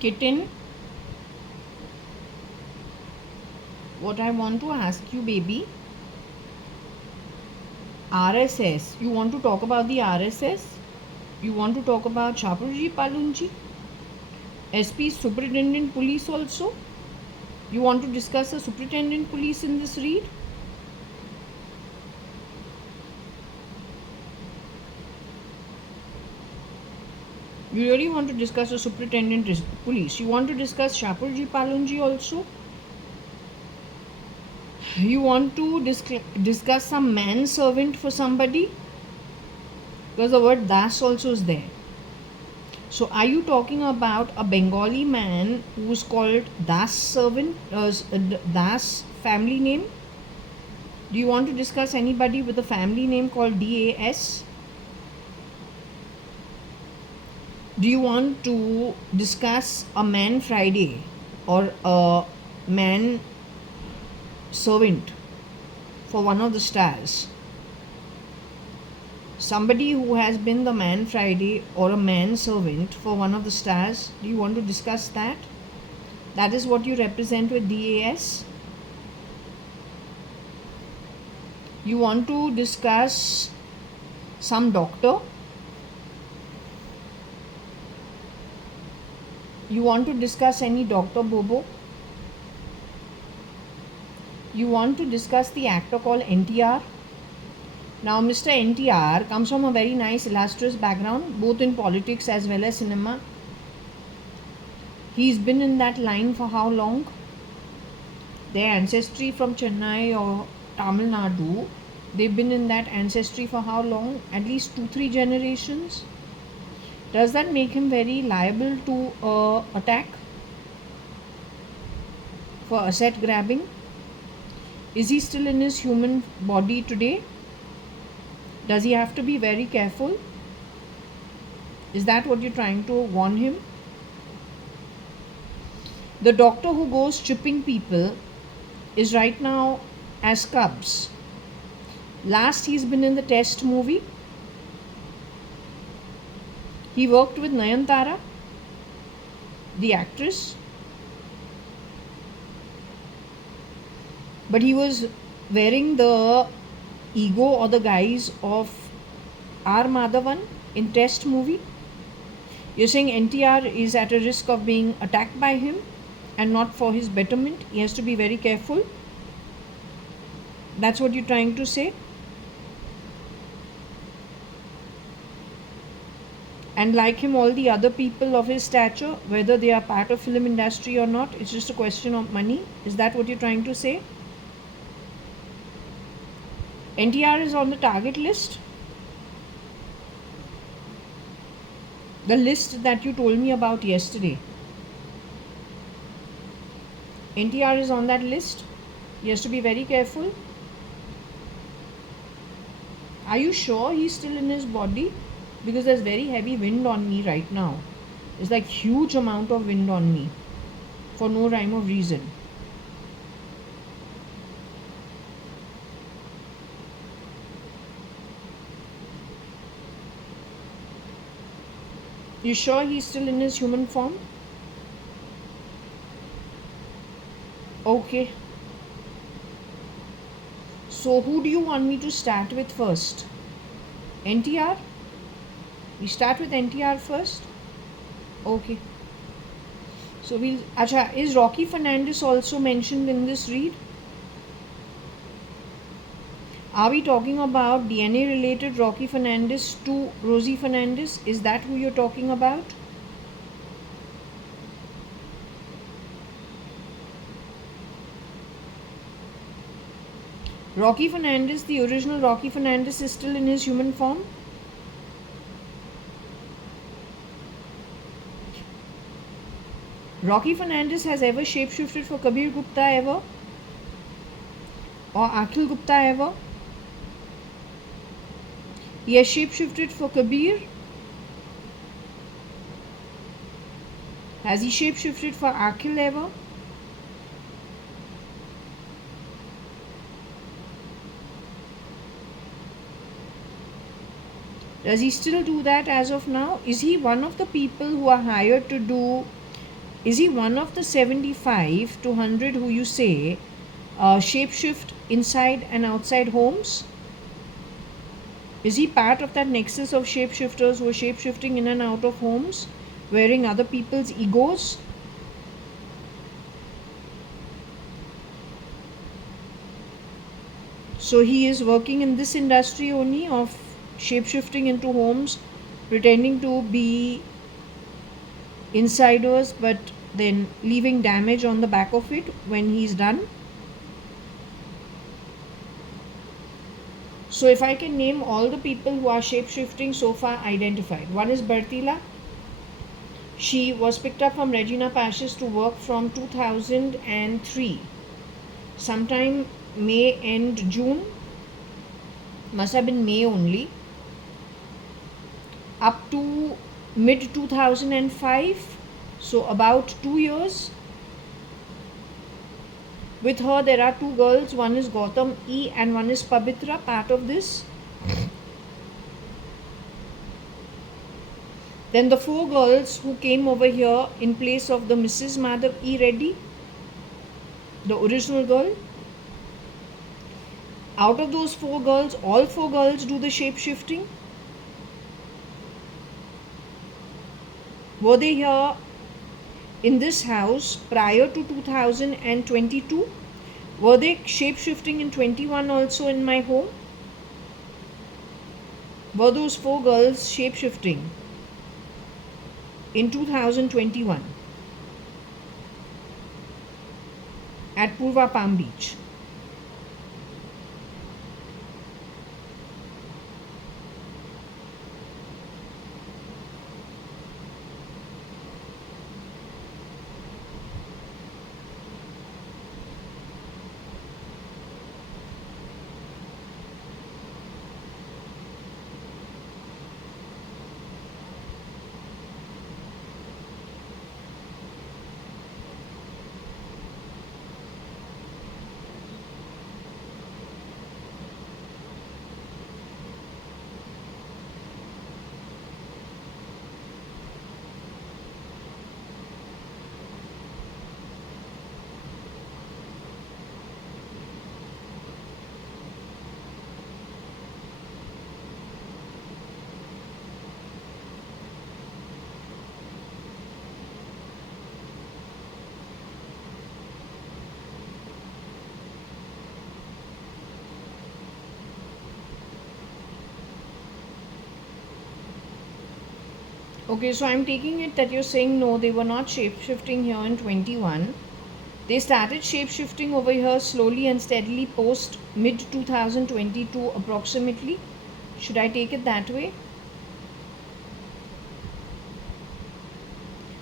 Kitten, what I want to ask you, baby, RSS, you want to talk about the RSS? You want to talk about Shaparji Palunji? SP Superintendent Police also? You want to discuss the Superintendent Police in this read? You really want to discuss the Superintendent Police? You want to discuss Shaparji Palunji also? You want to discuss some manservant for somebody? Because the word das also is there. So are you talking about a Bengali man who is called Das servant, Das family name? Do you want to discuss anybody with a family name called DAS? Do you want to discuss a man Friday or a man servant for one of the stars? Somebody who has been the man Friday or a man servant for one of the stars. Do you want to discuss that? That is what you represent with DAS. You want to discuss some doctor. You want to discuss any Dr. Bobo. You want to discuss the actor called NTR. Now, Mr. NTR comes from a very nice, illustrious background, both in politics as well as cinema. He's been in that line for how long? Their ancestry from Chennai or Tamil Nadu, they've been in that ancestry for how long? At least 2-3 generations. Does that make him very liable to attack for asset grabbing? Is he still in his human body today? Does he have to be very careful? Is that what you're trying to warn him? The doctor who goes chipping people is right now as Cubs. Last he's been in the Test movie. He worked with Nayantara, the actress. But he was wearing the ego or the guise of R. Madhavan in Test movie. You're saying NTR is at a risk of being attacked by him and not for his betterment. He has to be very careful. That's what you're trying to say? And like him, all the other people of his stature, whether they are part of film industry or not, it's just a question of money. Is that what you're trying to say? NTR is on the target list. The list that you told me about yesterday. NTR is on that list. He has to be very careful. Are you sure he's still in his body? Because there's very heavy wind on me right now. There's like huge amount of wind on me for no rhyme or reason. You sure he's still in his human form? Okay. So who do you want me to start with first? NTR? We start with NTR first? Okay. So we'll... Acha, is Rocky Fernandez also mentioned in this read? Are we talking about DNA related Rocky Fernandez to Rosie Fernandez? Is that who you're talking about? Rocky Fernandez, the original Rocky Fernandez, is still in his human form? Rocky Fernandez has ever shapeshifted for Kabir Gupta ever? Or Akhil Gupta ever? He has shapeshifted for Kabir. Has he shapeshifted for Akhil ever? Does he still do that as of now? Is he one of the people who are hired to do... Is he one of the 75 to 100 who you say shapeshift inside and outside homes? Is he part of that nexus of shapeshifters who are shapeshifting in and out of homes, wearing other people's egos? So he is working in this industry only of shapeshifting into homes, pretending to be insiders but then leaving damage on the back of it when he's done. So if I can name all the people who are shapeshifting so far identified. One is Bertila. She was picked up from Regina Pacis to work from 2003. Sometime May and June. Must have been May only. Up to mid 2005. So about 2 years. With her there are two girls. One is Gautam E and one is Pabitra, part of this. Then the four girls who came over here in place of the Mrs. Madhav E. Reddy, the original girl. Out of those four girls, all four girls do the shape shifting. Were they here in this house prior to 2022? Were they shape shifting in 21 also in my home? Were those four girls shape shifting in 2021 at Purva Palm Beach? Okay, so I'm taking it that you're saying no, they were not shape shifting here in 21. They started shape shifting over here slowly and steadily post mid 2022 approximately. Should I take it that way?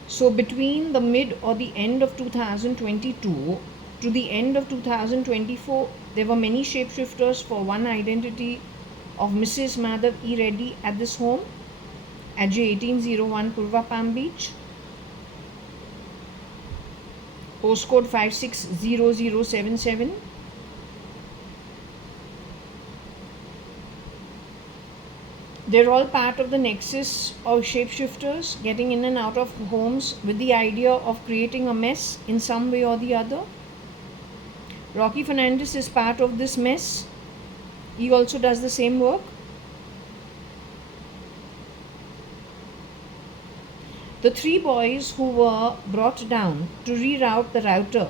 So between the mid or the end of 2022 to the end of 2024, there were many shapeshifters for one identity of Mrs. Madhav E. Reddy at this home at J1801 Purva Palm Beach. Postcode 560077. They're all part of the nexus of shapeshifters getting in and out of homes with the idea of creating a mess in some way or the other. Rocky Fernandez is part of this mess. He also does the same work. The three boys who were brought down to reroute the router,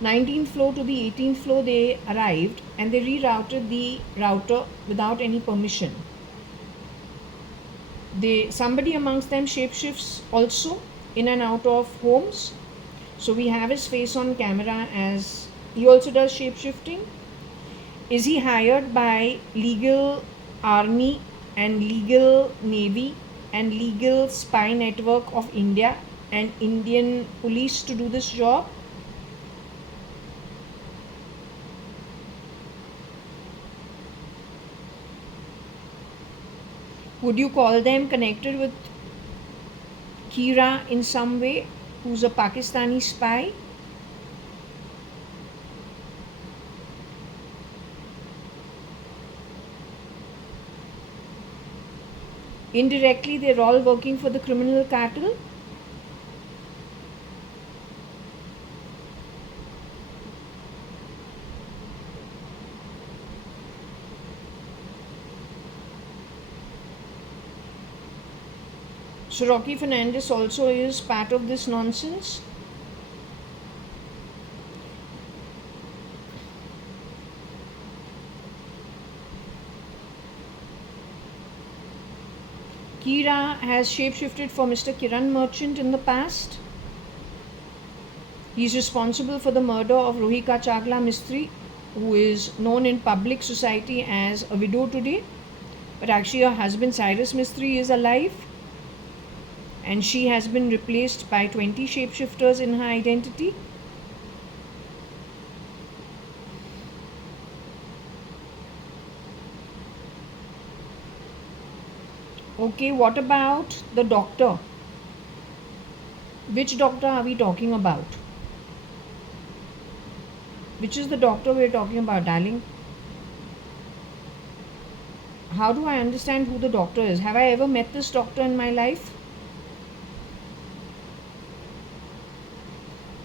19th floor to the 18th floor, they arrived and they rerouted the router without any permission. Somebody amongst them shapeshifts also in and out of homes. So we have his face on camera as he also does shapeshifting. Is he hired by legal army and legal navy and legal spy network of India and Indian police to do this job? Would you call them connected with Kira in some way, who's a Pakistani spy? Indirectly, they're all working for the criminal cartel. So Rocky Fernandez also is part of this nonsense. Kira has shapeshifted for Mr. Kiran Merchant in the past. He is responsible for the murder of Rohika Chagla Mistry, who is known in public society as a widow today. But actually her husband Cyrus Mistry is alive. And she has been replaced by 20 shapeshifters in her identity. Okay, what about the doctor? Which doctor are we talking about? Which is the doctor we're talking about, darling? How do I understand who the doctor is? Have I ever met this doctor in my life?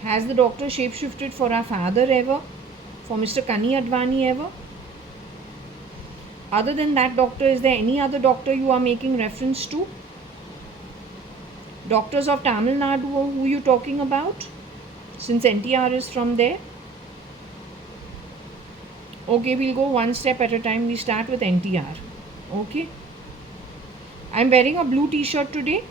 Has the doctor shapeshifted for our father ever? For Mr. JAYA.ADVANI ever? Other than that doctor, is there any other doctor you are making reference to? Doctors of Tamil Nadu, who you talking about? Since NTR is from there. Okay, we'll go one step at a time. We start with NTR. Okay. I'm wearing a blue t-shirt today.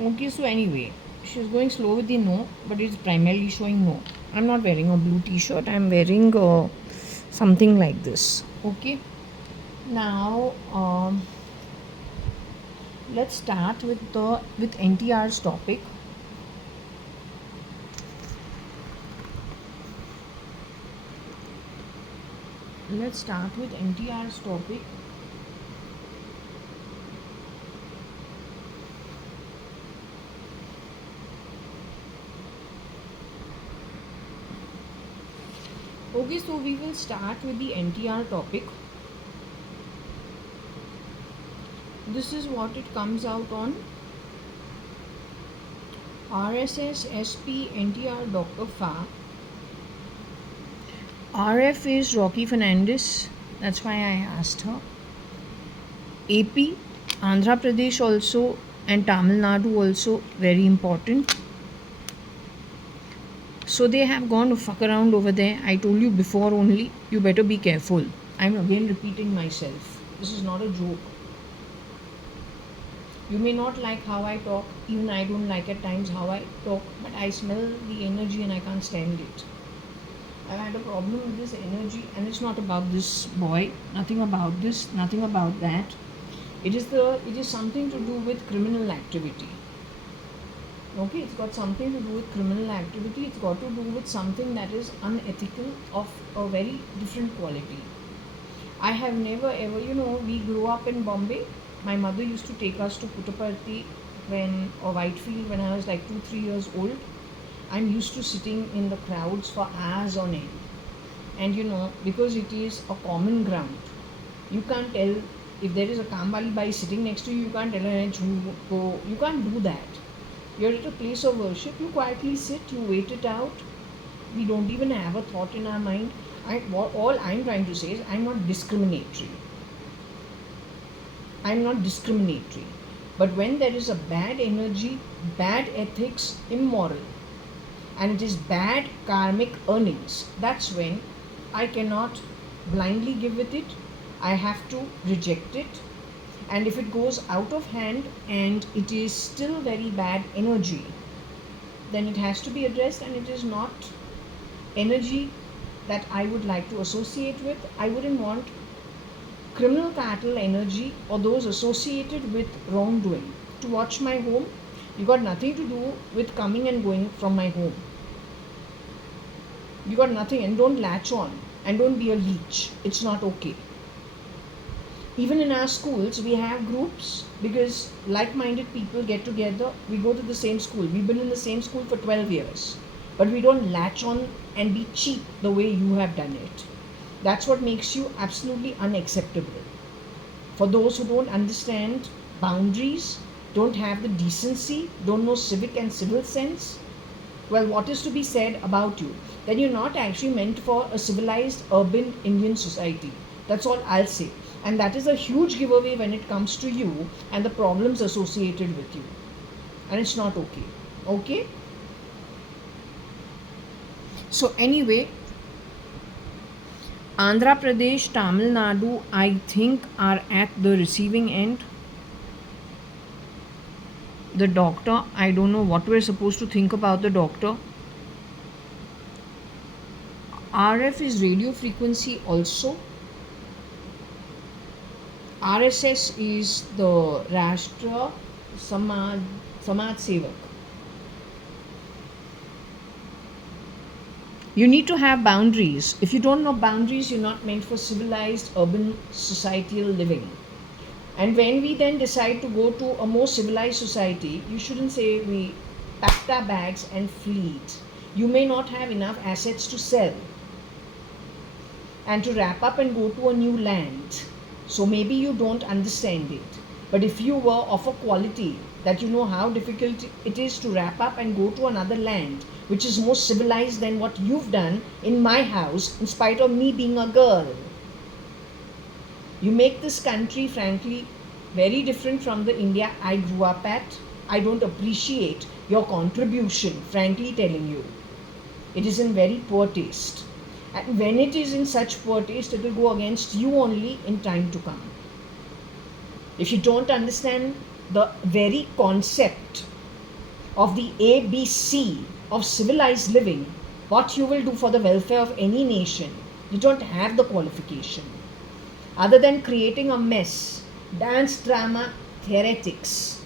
Okay, so anyway, she's going slow with the no, but it's primarily showing no. I'm not wearing a blue t-shirt. I'm wearing something like this. Okay. Now, let's start with NTR's topic. let's start with NTR's topic. Okay, so we will start with the NTR topic. This is what it comes out on RSS SP NTR Dr. Fa. RF is Rocky Fernandez. That's why I asked her. AP, Andhra Pradesh also, and Tamil Nadu also very important. So they have gone to fuck around over there. I told you before only, you better be careful. I'm again repeating myself. This is not a joke. You may not like how I talk, even I don't like at times how I talk, but I smell the energy and I can't stand it. I've had a problem with this energy, and it's not about this boy, nothing about this, nothing about that. It is something to do with criminal activity. Okay, it's got something to do with criminal activity. It's got to do with something that is unethical of a very different quality. I have never ever, we grew up in Bombay. My mother used to take us to Puttaparthi or Whitefield when I was like 2-3 years old. I'm used to sitting in the crowds for hours on end. And because it is a common ground, you can't tell if there is a Kambali bai sitting next to you, you can't tell her, you can't do that. You're at a place of worship, you quietly sit, you wait it out. We don't even have a thought in our mind. All I'm trying to say is I'm not discriminatory. But when there is a bad energy, bad ethics, immoral, and it is bad karmic earnings, that's when I cannot blindly give with it. I have to reject it. And if it goes out of hand and it is still very bad energy, then it has to be addressed, and it is not energy that I would like to associate with. I wouldn't want criminal cartel energy or those associated with wrongdoing to watch my home. You got nothing to do with coming and going from my home. You got nothing, and don't latch on and don't be a leech. It's not okay. Even in our schools, we have groups because like-minded people get together. We go to the same school. We've been in the same school for 12 years. But we don't latch on and be cheap the way you have done it. That's what makes you absolutely unacceptable. For those who don't understand boundaries, don't have the decency, don't know civic and civil sense, well, what is to be said about you? Then you're not actually meant for a civilized urban Indian society. That's all I'll say. And that is a huge giveaway when it comes to you and the problems associated with you. And it's not okay. Okay? So anyway, Andhra Pradesh, Tamil Nadu, I think are at the receiving end. The doctor, I don't know what we're supposed to think about the doctor. RF is radio frequency also. RSS is the Rashtra Samaj Sevak. You need to have boundaries. If you don't know boundaries, you're not meant for civilized urban societal living. And when we then decide to go to a more civilized society, you shouldn't say we packed our bags and flee. You may not have enough assets to sell and to wrap up and go to a new land. So maybe you don't understand it. But if you were of a quality that you know how difficult it is to wrap up and go to another land, which is more civilized than what you've done in my house, in spite of me being a girl. You make this country, frankly, very different from the India I grew up at. I don't appreciate your contribution, frankly telling you. It is in very poor taste. And when it is in such poor taste, it will go against you only in time to come. If you don't understand the very concept of the ABC of civilized living, what you will do for the welfare of any nation, you don't have the qualification. Other than creating a mess, dance, drama, theoretics,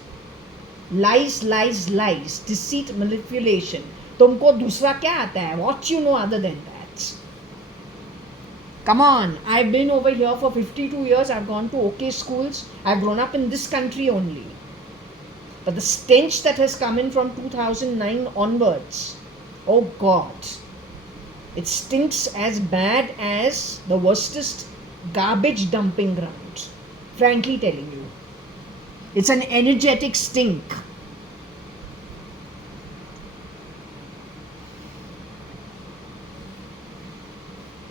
lies, deceit, manipulation. तुमको दूसरा क्या आता है? What you know other than that? Come on, I've been over here for 52 years. I've gone to okay schools. I've grown up in this country only. But the stench that has come in from 2009 onwards, oh God, it stinks as bad as the worstest garbage dumping ground. Frankly telling you, it's an energetic stink.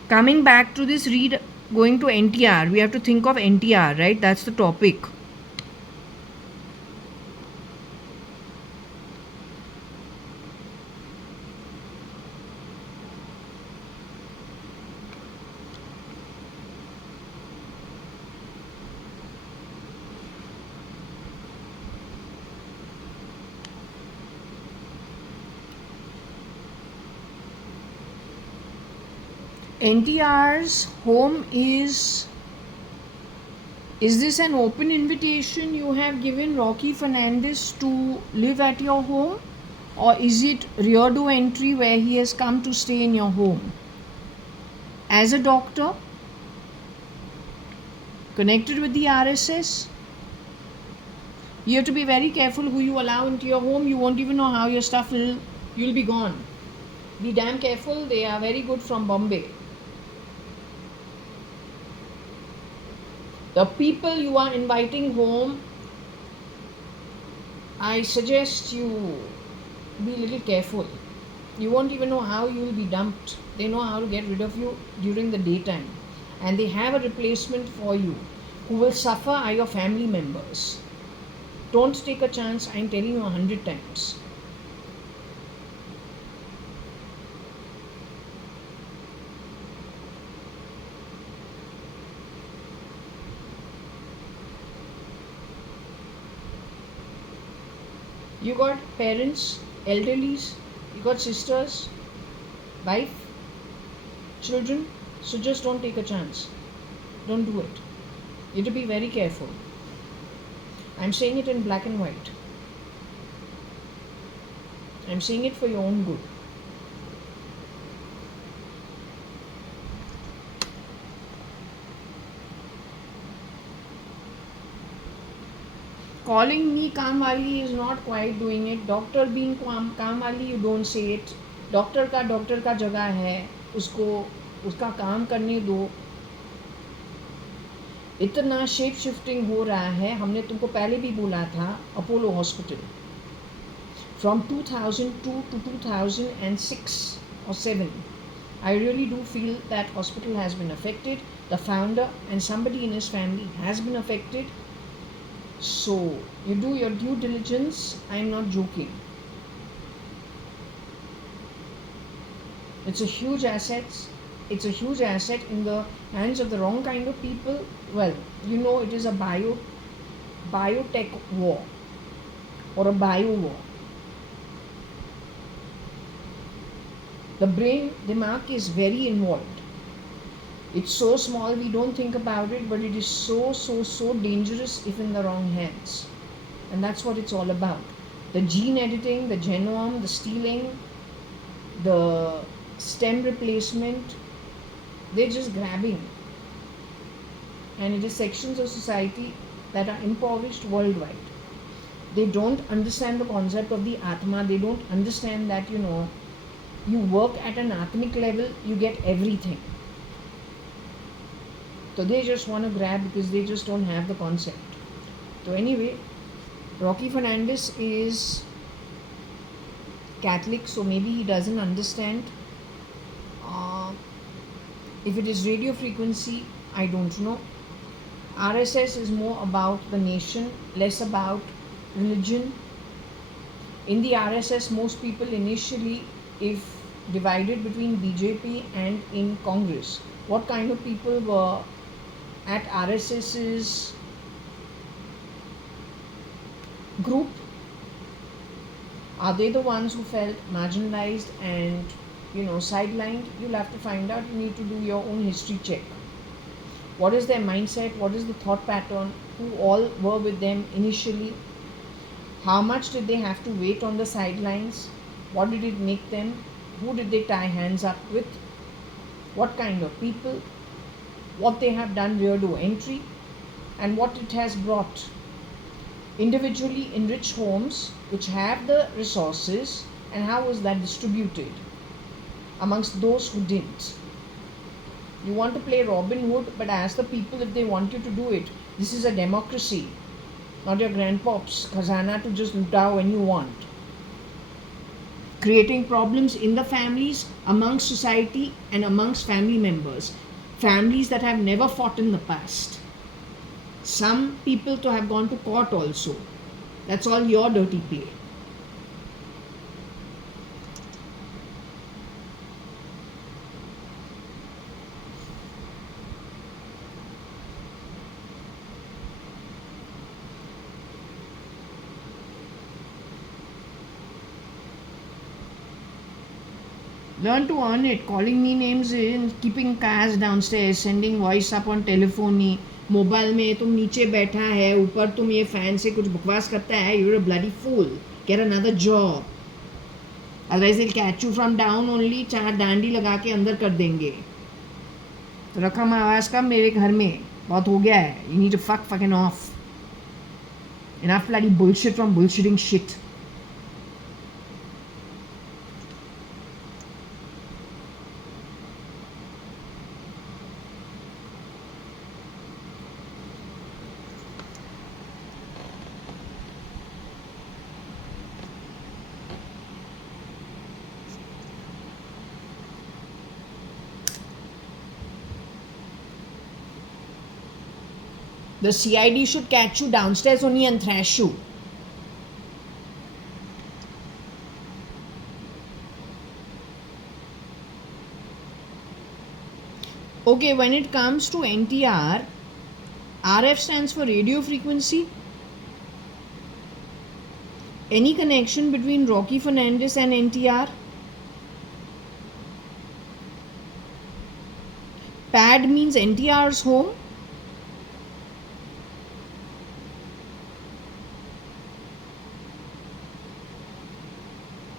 Coming back to this read, going to NTR, we have to think of NTR, right? That's the topic. NTR's home is this an open invitation you have given Rocky Fernandez to live at your home, or is it rear door entry where he has come to stay in your home? As a doctor connected with the RSS, you have to be very careful who you allow into your home. You won't even know how your stuff you'll be gone. Be damn careful. They are very good from Bombay. The people you are inviting home, I suggest you be a little careful. You won't even know how you will be dumped. They know how to get rid of you during the daytime. And they have a replacement for you. Who will suffer are your family members. Don't take a chance, I'm telling you 100 times. You got parents, elderlies, you got sisters, wife, children, so just don't take a chance. Don't do it. You have to be very careful. I'm saying it in black and white. I'm saying it for your own good. Calling me Kamwali is not quite doing it. Doctor being Kamwali, you don't say it. Doctor का जगह है, उसको उसका काम करने दो. इतना shape shifting हो रहा है. हमने तुमको पहले भी बोला था Apollo hospital from 2002 to 2006 or 7, I really do feel that hospital has been affected. The founder and somebody in his family has been affected. So you do your due diligence. I'm not joking. It's a huge asset. It's a huge asset in the hands of the wrong kind of people. Well, you know, it is a biotech war or a bio war. The brain, dimag is very involved. It's so small we don't think about it, but it is so dangerous if in the wrong hands. And that's what it's all about. The gene editing, the genome, the stealing, the stem replacement, they're just grabbing. And it is sections of society that are impoverished worldwide. They don't understand the concept of the Atma. They don't understand that, you know, you work at an Atmic level, you get everything. So they just want to grab because they just don't have the concept. So anyway, Rocky Fernandez is Catholic, so maybe he doesn't understand. If it is radio frequency, I don't know. RSS is more about the nation, less about religion. In the RSS, most people initially, if divided between BJP and in Congress, what kind of people were at RSS's group? Are they the ones who felt marginalized and, you know, sidelined? You'll have to find out. You need to do your own history check. What is their mindset? What is the thought pattern? Who all were with them initially? How much did they have to wait on the sidelines? What did it make them? Who did they tie hands up with? What kind of people? what they have done rear door entry, and what it has brought. Individually enriched homes which have the resources, and how was that distributed amongst those who didn't. You want to play Robin Hood, but ask the people if they want you to do it. This is a democracy, not your grandpop's khazana to just loot out when you want. Creating problems in the families, amongst society, and amongst family members. Families that have never fought in the past. Some people to have gone to court also. That's all your dirty play. Learn to earn it. Calling me names in, keeping cash downstairs, sending voice up on telephony. Mobile में तुम नीचे बैठा है, ऊपर तुम ये fan से कुछ बकवास करता है. You're a bloody fool. Get another job. Otherwise they'll catch you from down only. 4 डांडी लगा के अंदर कर देंगे. तो रकम आवाज का मेरे घर में बहुत हो गया है. You need to fucking off. Enough bloody bullshit from bullshitting shit. The CID should catch you downstairs only and thrash you. Okay, when it comes to NTR, RF stands for radio frequency. Any connection between Rocky Fernandez and NTR? Pad means NTR's home.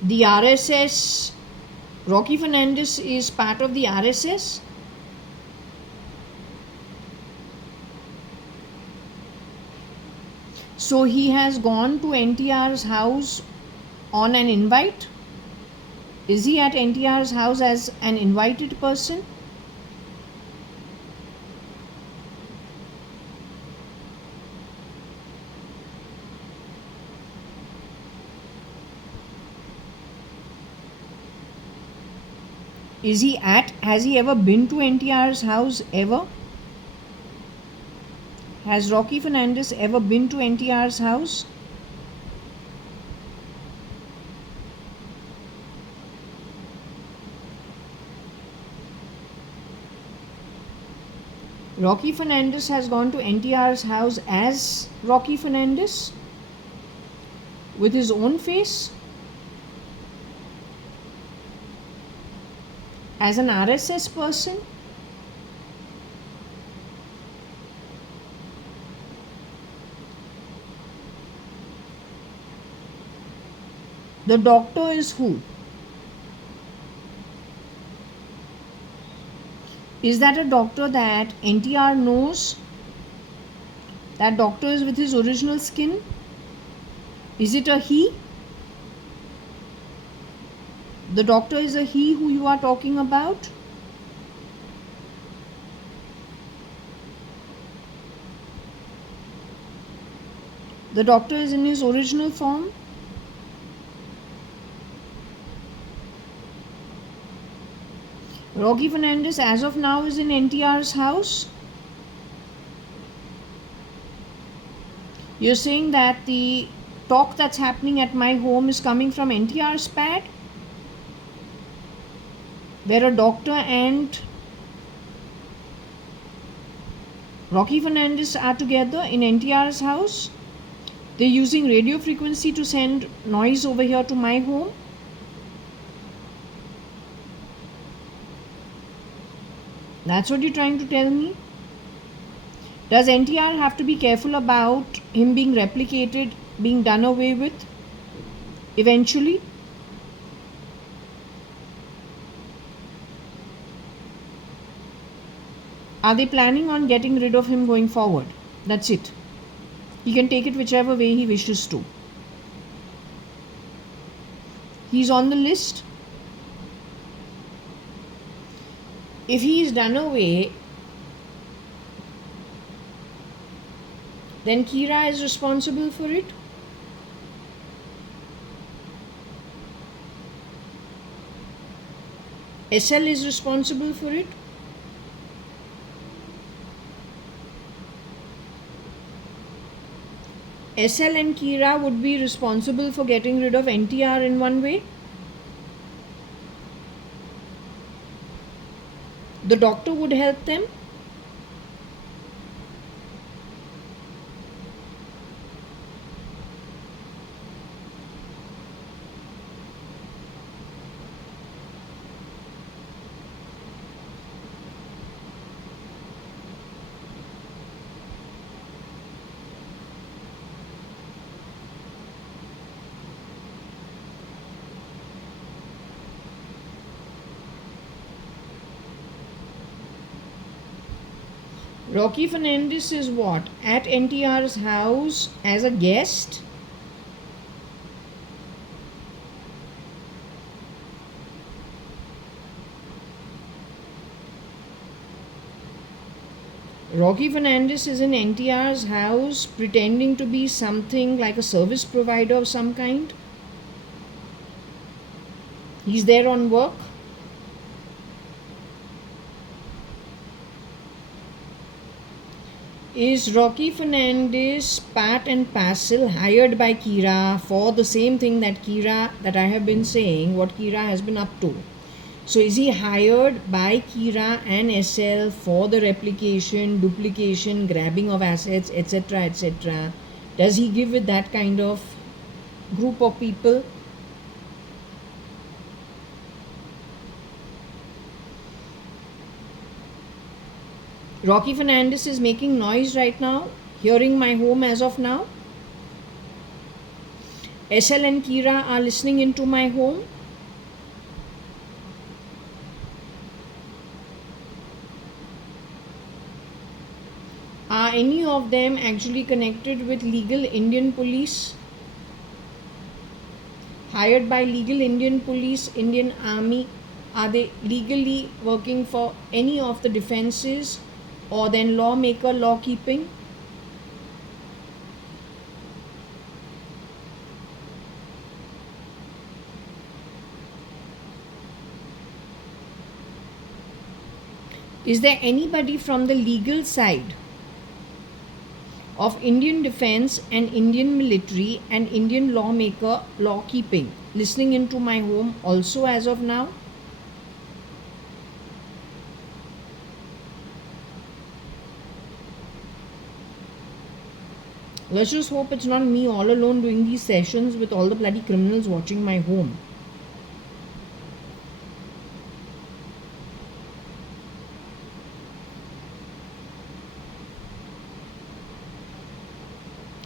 The RSS, Rocky Fernandez is part of the RSS. So he has gone to NTR's house on an invite. Is he at NTR's house as an invited person? Has he ever been to NTR's house ever? Has Rocky Fernandez ever been to NTR's house? Rocky Fernandez has gone to NTR's house as Rocky Fernandez with his own face, as an RSS person. The doctor is who? Is that a doctor that NTR knows? That doctor is with his original skin? Is it a he? The doctor is a he who you are talking about? The doctor is in his original form? Rocky Fernandez as of now is in NTR's house. You're saying that the talk that's happening at my home is coming from NTR's pad, where a doctor and Rocky Fernandez are together in NTR's house. They're using radio frequency to send noise over here to my home. That's what you're trying to tell me? Does NTR have to be careful about him being replicated, being done away with eventually? Are they planning on getting rid of him going forward? That's it. He can take it whichever way he wishes to. He's on the list. If he is done away, then Kira is responsible for it. SL is responsible for it. SL and Kira would be responsible for getting rid of NTR in one way. The doctor would help them. Rocky Fernandez is what? At NTR's house as a guest? Rocky Fernandez is in NTR's house pretending to be something like a service provider of some kind. He's there on work. Is Rocky Fernandez part and parcel hired by Kira for the same thing that I have been saying, what Kira has been up to? So is he hired by Kira and SL for the replication, duplication, grabbing of assets, etc., etc.? Does he give with that kind of group of people? Rocky Fernandez is making noise right now, hearing my home as of now. SL and Kira are listening into my home. Are any of them actually connected with legal Indian police? Hired by legal Indian police, Indian army? Are they legally working for any of the defenses? Or then lawmaker, law keeping? Is there anybody from the legal side of Indian defense and Indian military and Indian lawmaker, law keeping listening into my home also as of now? Let's just hope it's not me all alone doing these sessions with all the bloody criminals watching my home.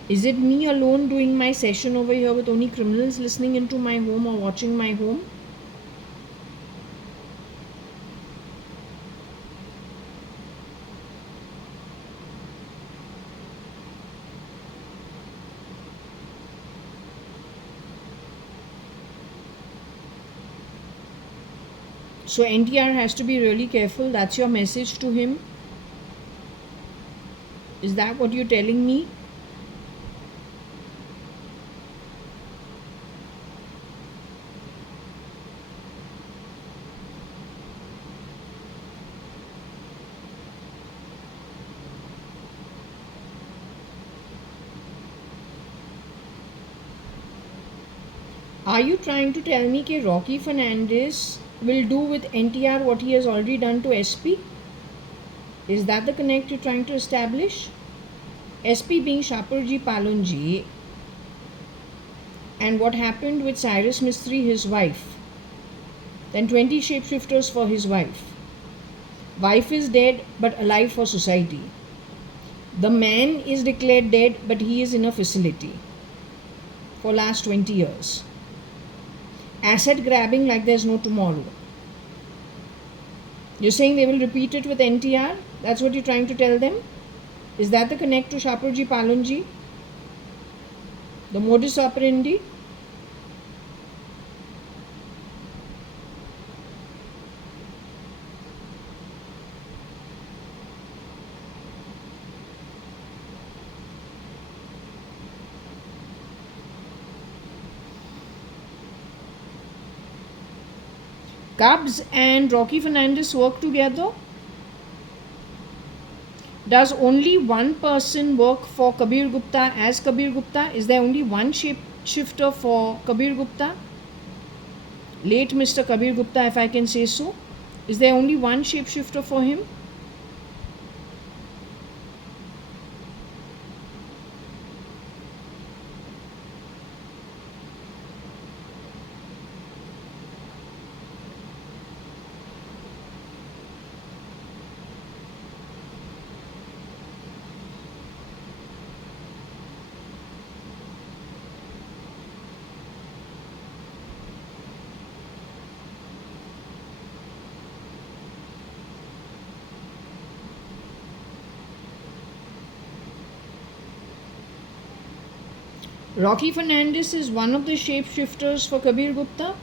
Is it me alone doing my session over here with only criminals listening into my home or watching my home? So NTR has to be really careful. That's your message to him? Is that what you're telling me? Are you trying to tell me that Rocky Fernandez will do with NTR what he has already done to SP? Is that the connect you're trying to establish? SP being Shaparji Palonji, and what happened with Cyrus Mistry, his wife. Then 20 shapeshifters for his wife. Wife is dead but alive for society. The man is declared dead but he is in a facility for last 20 years. Asset grabbing like there's no tomorrow. You're saying they will repeat it with NTR? That's what you're trying to tell them? Is that the connect to Shapoorji Palonji? The modus operandi? Cubs and Rocky Fernandez work together? Does only one person work for Kabir Gupta as Kabir Gupta? Is there only one shapeshifter for Kabir Gupta? Late Mr. Kabir Gupta, if I can say so. Is there only one shapeshifter for him? Rocky Fernandez is one of the shapeshifters for Kabir Gupta?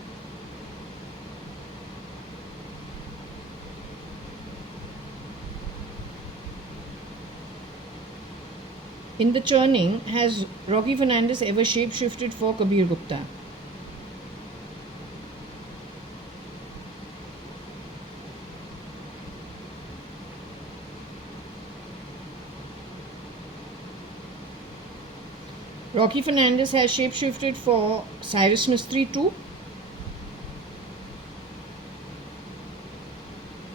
In the churning, has Rocky Fernandez ever shapeshifted for Kabir Gupta? Rocky Fernandez has shapeshifted for Cyrus Mistry too.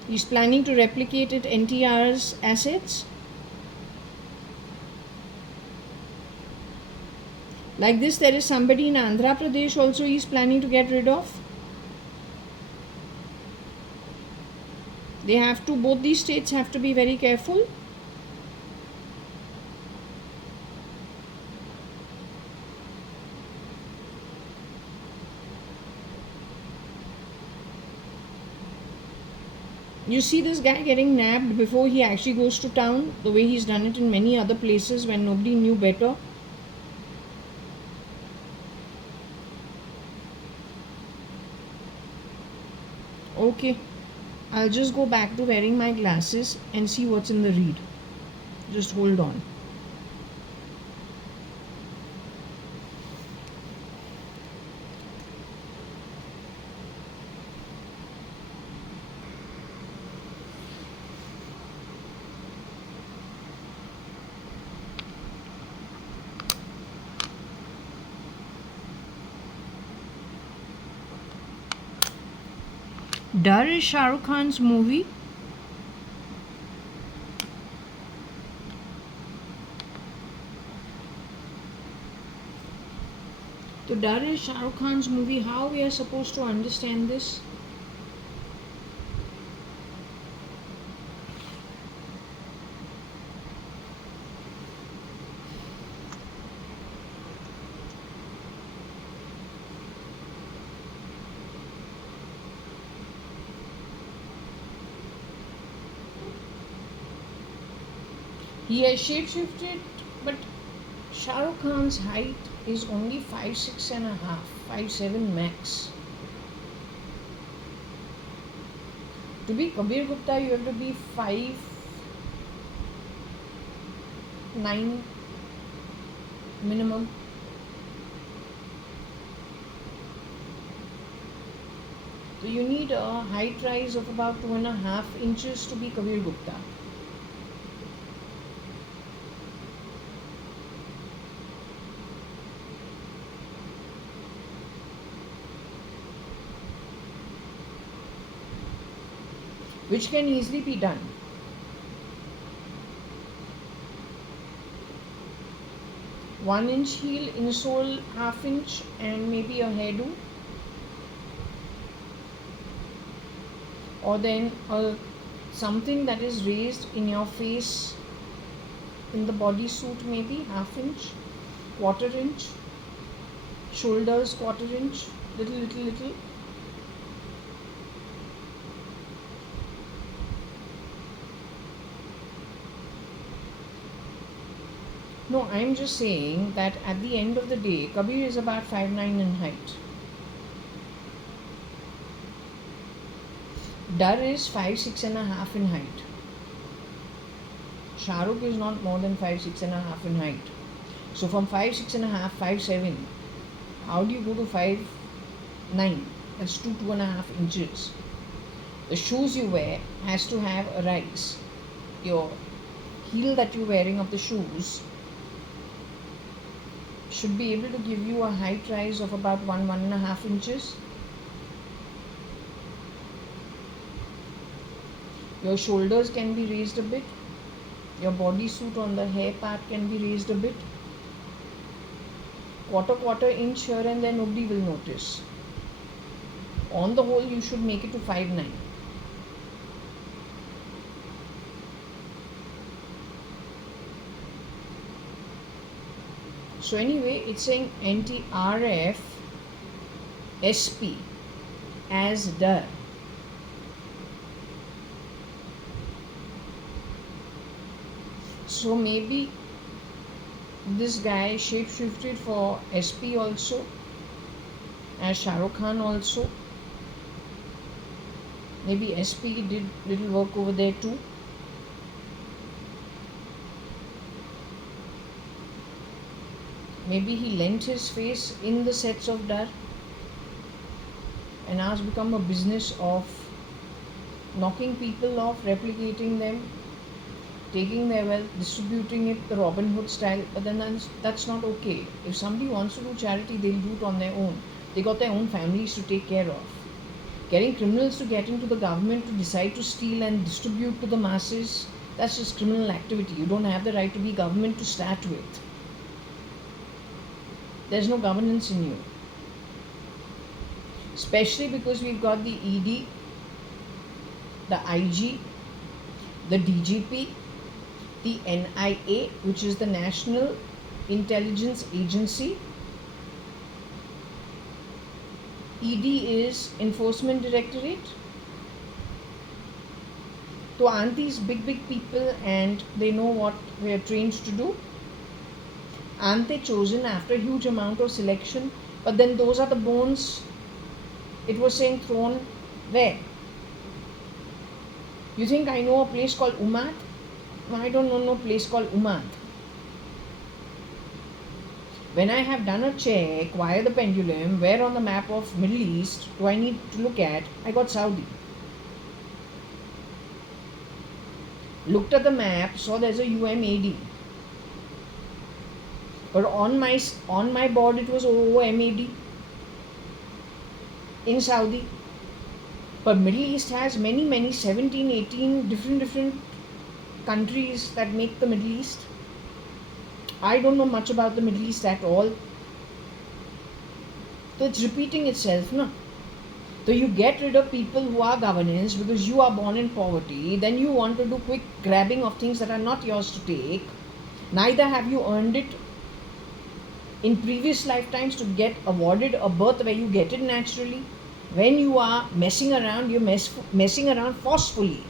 He's planning to replicate it NTR's assets. Like this, there is somebody in Andhra Pradesh also he's planning to get rid of. They have to, both these states have to be very careful. You see this guy getting nabbed before he actually goes to town, the way he's done it in many other places when nobody knew better. Okay, I'll just go back to wearing my glasses and see what's in the read. Just hold on. Dar is Shah Rukh Khan's movie. So Dar is Shah Rukh Khan's movie. How we are supposed to understand this? He has shapeshifted, but Shah Rukh Khan's height is only 5'6" and a half, 5'7" max. To be Kabir Gupta, you have to be 5'9" minimum. So you need a height rise of about 2.5 inches to be Kabir Gupta. Which can easily be done. One inch heel, insole half inch, and maybe a hairdo. Or then something that is raised in your face, in the bodysuit, maybe half inch, quarter inch, shoulders quarter inch, little. No, I'm just saying that at the end of the day, Kabir is about 5'9" in height. Dar is 5'6.5" in height. Shahrukh is not more than 5'6.5" in height. So from 5'6.5", 5'7", how do you go to 5'9"? That's 2.5 inches. The shoes you wear has to have a rise. Your heel that you're wearing of the shoes should be able to give you a height rise of about 1.5 inches. Your shoulders can be raised a bit. Your bodysuit on the hair part can be raised a bit. Quarter inch here and there, nobody will notice. On the whole, you should make it to 5'9". So anyway, it's saying NTRF SP as Dar. So maybe this guy shapeshifted for SP also, as Shah Rukh Khan also. Maybe SP did little work over there too. Maybe he lent his face in the sets of Dar, and now it's become a business of knocking people off, replicating them, taking their wealth, distributing it the Robin Hood style. But then that's not okay. If somebody wants to do charity, they'll do it on their own. They got their own families to take care of. Getting criminals to get into the government to decide to steal and distribute to the masses, that's just criminal activity. You don't have the right to be government to start with. There's no governance in you. Especially because we've got the ED, the IG, the DGP, the NIA, which is the National Intelligence Agency. ED is Enforcement Directorate. So aren't these big people, and they know what they are trained to do? Aren't they chosen after a huge amount of selection? But then those are the bones, it was saying, thrown where? You think I know a place called Umad? No, I don't know no place called Umad. When I have done a check via the pendulum, where on the map of Middle East do I need to look at? I got Saudi. Looked at the map, saw there's a UMAD. But on my board it was OMAD in Saudi. But Middle East has many 17, 18 different countries that make the Middle East. I don't know much about the Middle East at all. So it's repeating itself, no? So you get rid of people who are governance because you are born in poverty. Then you want to do quick grabbing of things that are not yours to take. Neither have you earned it in previous lifetimes to get awarded a birth where you get it naturally. When you are messing around, you're messing around forcefully.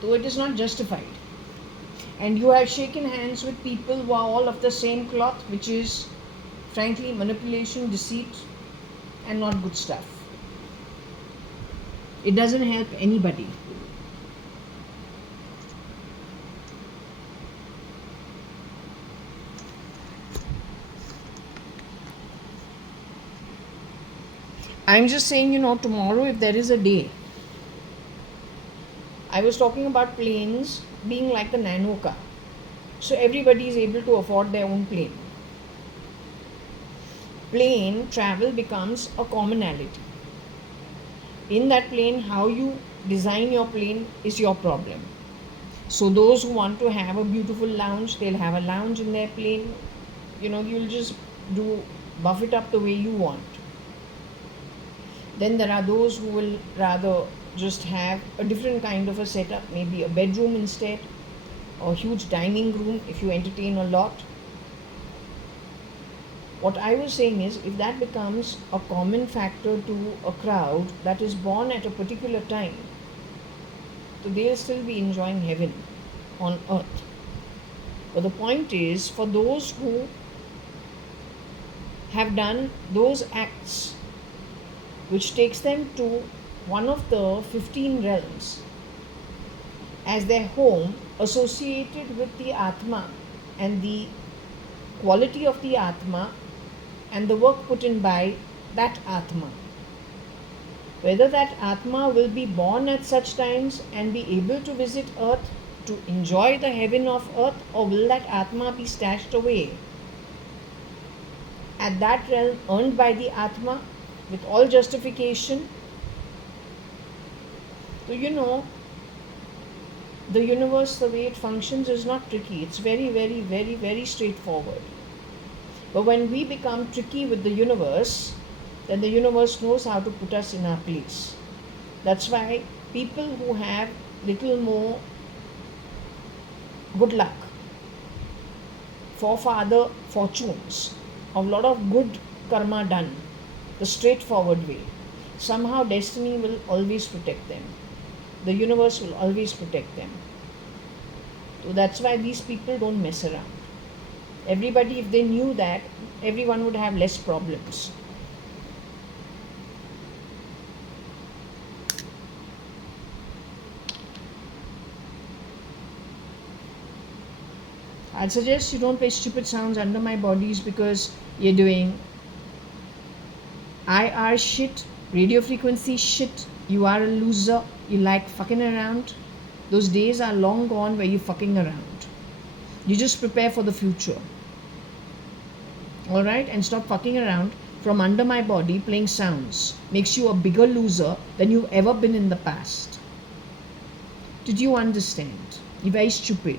So it is not justified. And you have shaken hands with people who are all of the same cloth, which is frankly manipulation, deceit, and not good stuff. It doesn't help anybody. I'm just saying, tomorrow if there is a day. I was talking about planes being like the nano car. So everybody is able to afford their own plane. Plane travel becomes a commonality. In that plane, how you design your plane is your problem. So those who want to have a beautiful lounge, they'll have a lounge in their plane. You'll just buff it up the way you want. Then there are those who will rather just have a different kind of a setup, maybe a bedroom instead, or a huge dining room if you entertain a lot. What I was saying is, if that becomes a common factor to a crowd that is born at a particular time, so they'll still be enjoying heaven on earth. But the point is, for those who have done those acts which takes them to one of the 15 realms as their home, associated with the Atma and the quality of the Atma and the work put in by that Atma. Whether that Atma will be born at such times and be able to visit earth to enjoy the heaven of earth, or will that Atma be stashed away at that realm earned by the Atma with all justification? So, the universe, the way it functions, is not tricky. It's very, very, very, very straightforward. But when we become tricky with the universe, then the universe knows how to put us in our place. That's why people who have little more good luck, forefather fortunes, a lot of good karma done, the straightforward way, somehow destiny will always protect them. The universe will always protect them. So that's why these people don't mess around. Everybody, if they knew that, everyone would have less problems. I'd suggest you don't play stupid sounds under my bodies, because you're doing IR shit, radio frequency shit. You are a loser. You like fucking around. Those days are long gone where you're fucking around. You just prepare for the future. Alright? And stop fucking around from under my body playing sounds. Makes you a bigger loser than you've ever been in the past. Did you understand? You're very stupid.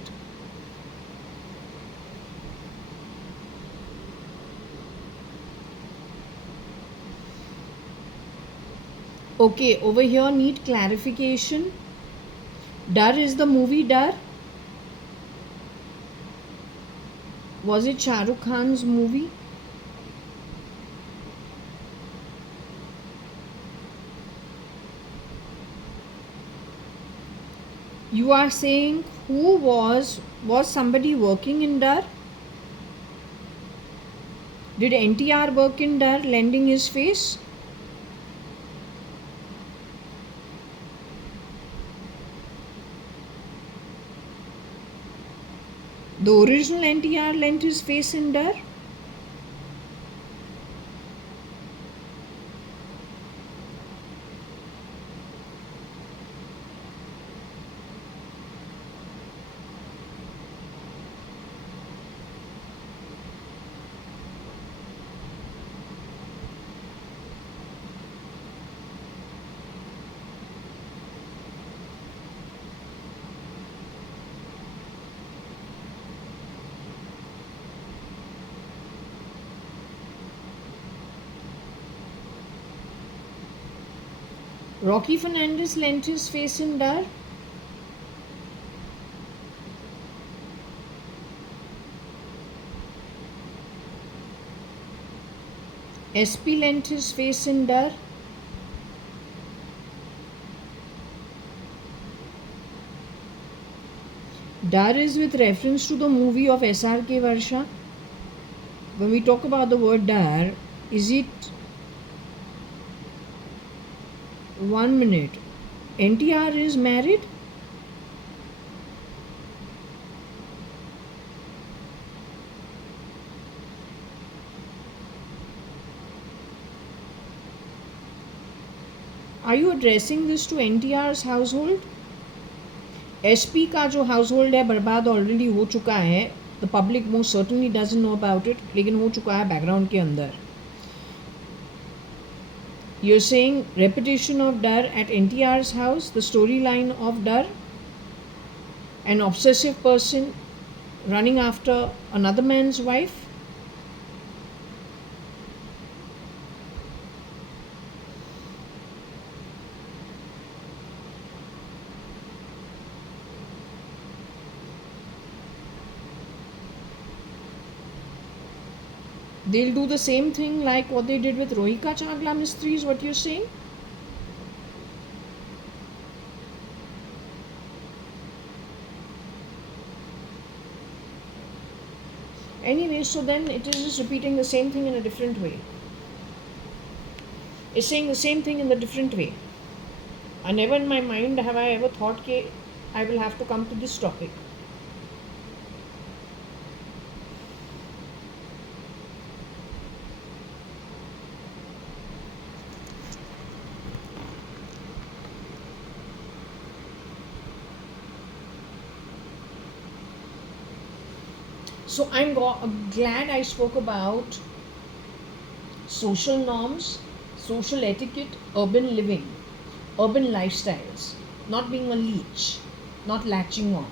Okay, over here need clarification. Dar is the movie Dar? Was it Shah Rukh Khan's movie? You are saying who was somebody working in Dar? Did NTR work in Dar, lending his face? The original NTR lent his face in Dar? Rocky Fernandez lent his face in Dar? SP lent his face in Dar? Dar is with reference to the movie of SRK Varsha. When we talk about the word Dar, is it 1 minute? NTR is married? Are you addressing this to NTR's household? SP का जो household है बर्बाद already हो चुका है. The public most certainly doesn't know about it, लेकिन हो चुका है बैकग्राउंड के अंदर. You're saying repetition of Dar at NTR's house, the storyline of Dar, an obsessive person running after another man's wife? They'll do the same thing like what they did with Rohika Chagla Mistry, is what you're saying? Anyway, so then it is just repeating the same thing in a different way. It's saying the same thing in a different way. And never in my mind have I ever thought that I will have to come to this topic. So I'm glad I spoke about social norms, social etiquette, urban living, urban lifestyles, not being a leech, not latching on.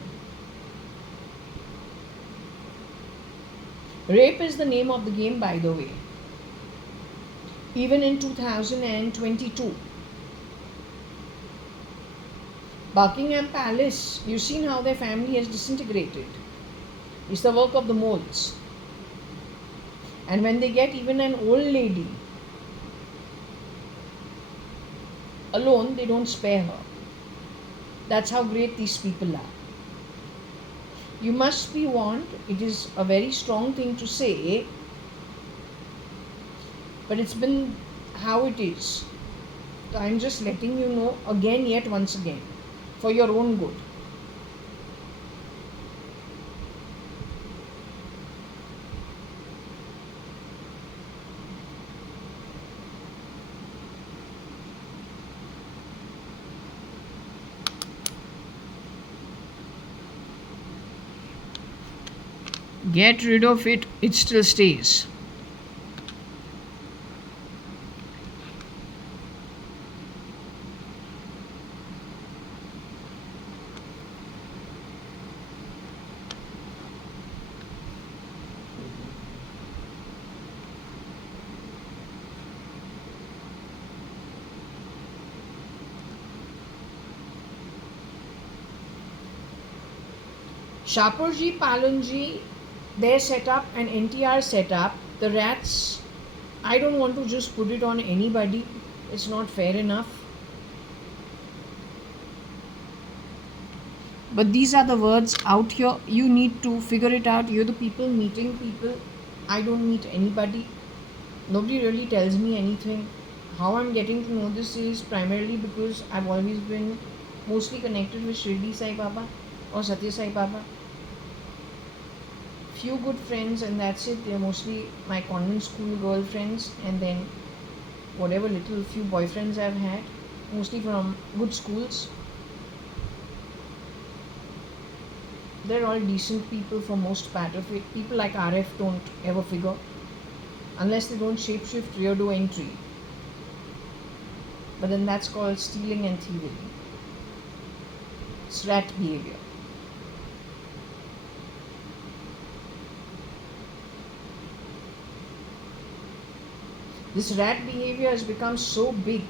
Rape is the name of the game, by the way. Even in 2022. Buckingham Palace, you've seen how their family has disintegrated. It's the work of the moles. And when they get even an old lady alone, they don't spare her. That's how great these people are. You must be warned. It is a very strong thing to say, but it's been how it is. So I'm just letting you know again, yet once again, for your own good. Get rid of it, it still stays. Shapoorji Palonji, their setup and NTR setup, the rats, I don't want to just put it on anybody. It's not fair enough. But these are the words out here. You need to figure it out. You're the people meeting people. I don't meet anybody. Nobody really tells me anything. How I'm getting to know this is primarily because I've always been mostly connected with Shirdi Sai Baba or Satya Sai Baba. Few good friends, and that's it. They're mostly my convent school girlfriends, and then whatever little few boyfriends I've had, mostly from good schools. They're all decent people for most part of it. People like RF don't ever figure unless they don't shapeshift rear door entry. But then that's called stealing and thievery. It's rat behavior. This rat behavior has become so big,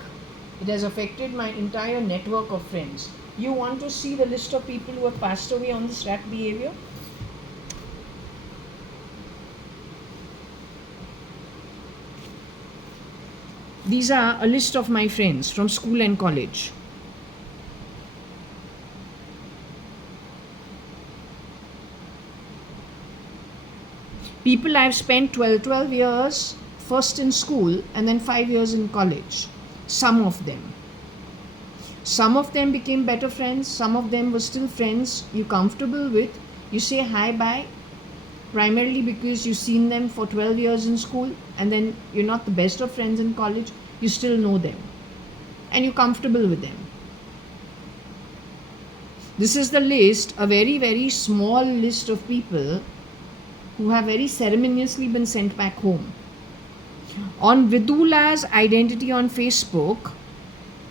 it has affected my entire network of friends. You want to see the list of people who have passed away on this rat behavior? These are a list of my friends from school and college. People I've spent 12 years first in school and then 5 years in college. Some of them. Some of them became better friends. Some of them were still friends you're comfortable with. You say hi bye primarily because you've seen them for 12 years in school and then you're not the best of friends in college. You still know them and you're comfortable with them. This is the list, a very, very small list of people who have very ceremoniously been sent back home. On Vidula's identity on Facebook,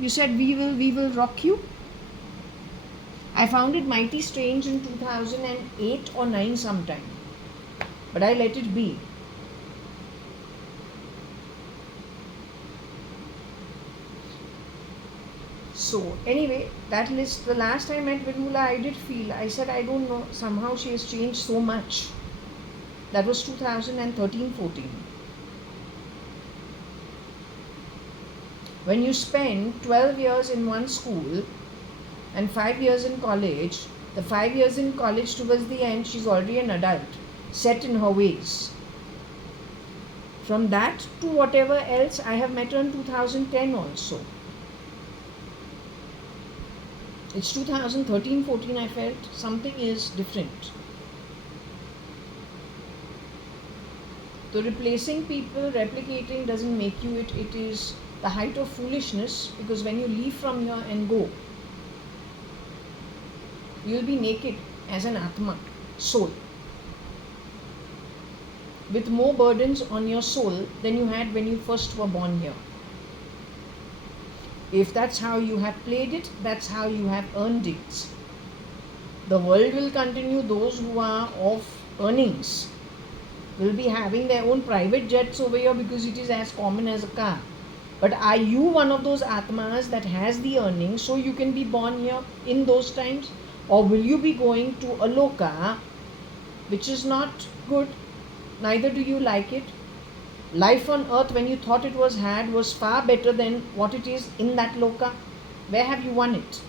you said we will rock you. I found it mighty strange in 2008 or 9 sometime, but I let it be. So anyway, that list, the last time I met Vidula, I did feel, I said I don't know, somehow she has changed so much. That was 2013-14. When you spend 12 years in one school and 5 years in college, the 5 years in college towards the end, she's already an adult. set in her ways. From that to whatever else, I have met her in 2010 also. It's 2013-14, I felt something is different. So replacing people, replicating doesn't make you it. It is the height of foolishness, because when you leave from here and go, you'll be naked as an Atma, soul, with more burdens on your soul than you had when you first were born here. If that's how you have played it, that's how you have earned it. The world will continue. Those who are of earnings will be having their own private jets over here, because it is as common as a car. But are you one of those Atmas that has the earnings so you can be born here in those times? Or will you be going to a loka which is not good? Neither do you like it. Life on earth, when you thought it was had, was far better than what it is in that loka. Where have you won it?